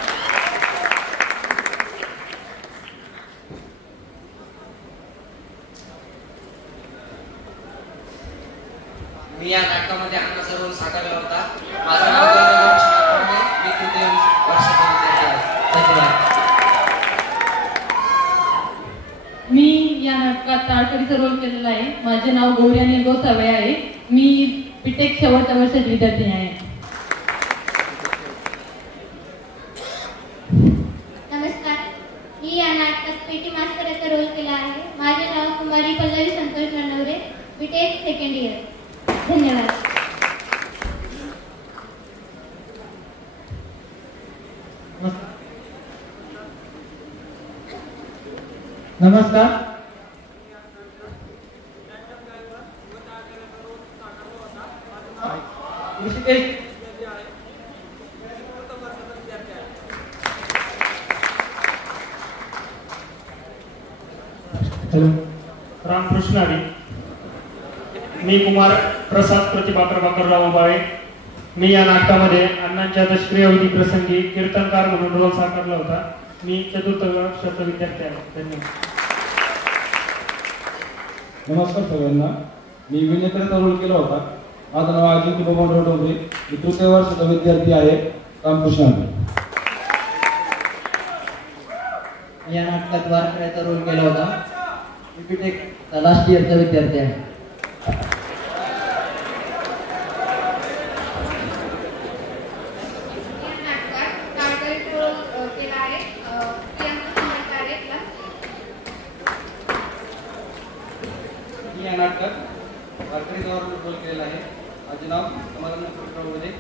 मी या नाटकामध्ये अण्णाचा रोल साकारला होता. माझं नाव मी 3य वर्षाचा विद्यार्थी आहे. धन्यवाद. मी या नाटकात ताळकरीचा रोल केलेला आहे. माझे नाव गौरी अनिल गोसावे आहे. मी बीटेक शेवटच्या वर्षाची विद्यार्थी आहे. नमस्कार. मी या नाटकात पेटी मास्तराचा रोल केला आहे. माझे नाव कुमारी Pallavi Santosh Ranaware. BTech 2nd year. धन्यवाद. नमस्कार. हॅलो, रामकृष्ण हरी. मी कुमार प्रसाद प्रतिभा प्रभाकरराव उबाळे. मी या नाटकामध्ये अण्णांच्या दशक्रिया विधी प्रसंगी कीर्तनकार म्हणून रोल साकारला होता. मी 4th वर्षाचा विद्यार्थी आहे. धन्यवाद. नमस्कार सगळ्यांना. मी विनेत्याचा रोल केला होता. माझं नाव अजिंक्य बबनराव डोंगरे. मी 3य वर्षाचा विद्यार्थी आहे. रामकृष्ण. या नाटकात वारकऱ्याचा रोल केला होता. मी बीटेक लास्ट इयरचा विद्यार्थी आहे. या नाटकात वारकरीचा रोल केलेला आहे. माझे नाव समाधान प्रभुमध्ये.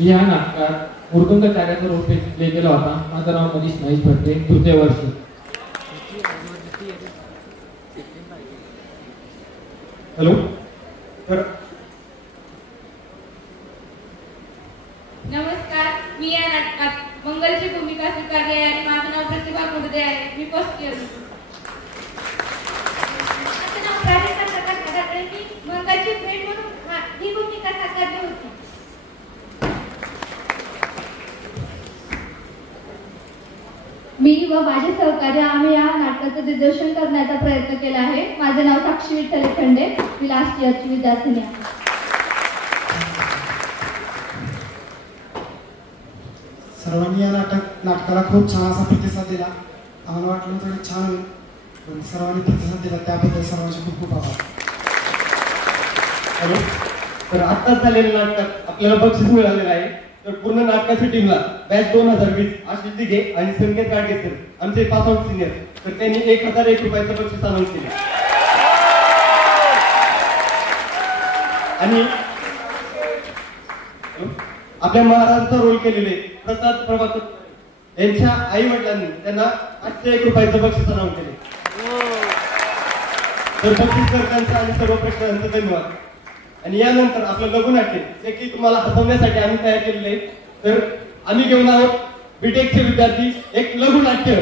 या नाटकात उर्दुंग त्यागाचा रोल प्ले केला होता. माझं नाव मनीष महेश भट्टे. 3य वर्ष. हॅलो. तर नमस्कार. मी या नाटकात मंगलची भूमिका स्वीकारली आहे आणि माझं नाव प्रतिभा कुडदे आहे. मी 1st इयर. माझं नाव प्राधिकार प्रकाश गदाकडे. मी मंगलची फ्रेंड म्हणून ही भूमिका साकारली होती. मी व माझे सहकारी आम्ही या नाटकाचं दिग्दर्शन करण्याचा प्रयत्न केला आहे. माझे नाव साक्षी विठ्ठल खंडे. मी लास्ट इयरची विद्यार्थिनी आहे. सर्वांनी या नाटकाला खूप छान असा प्रतिसाद दिला. आम्हाला वाटलं थोडं छान होईल, पण सर्वांनी प्रतिसाद दिला त्याबद्दल सर्वांचे खूप खूप आभार. हॅलो. तर आत्ताच झालेल्या नाटकात आपल्याला बक्षीस मिळालेलं आहे. तर पूर्ण नाटकाच्या टीमला बॅच 2020 आशिष दिघे आणि संकेत गाडगे सर आमचे पास आउट सिनियर, तर त्यांनी 1001 रुपयाचं बक्षीस अनाऊन्स केले. आणि आपल्या महाराजांचा रोल केलेले प्रसाद प्रभाकर यांच्या आई वडिलांनी त्यांना 801 रुपयाचं बक्षीस अनाऊन्स केले. तर बक्षीसकर्त्यांचा आणि सर्व प्रेक्षकांचा धन्यवाद. आणि यानंतर आपलं लघुनाट्य जे की तुम्हाला हसवण्यासाठी आम्ही तयार केलेले आहे. तर आम्ही घेऊन आहोत बीटेकचे विद्यार्थी एक लघुनाट्य.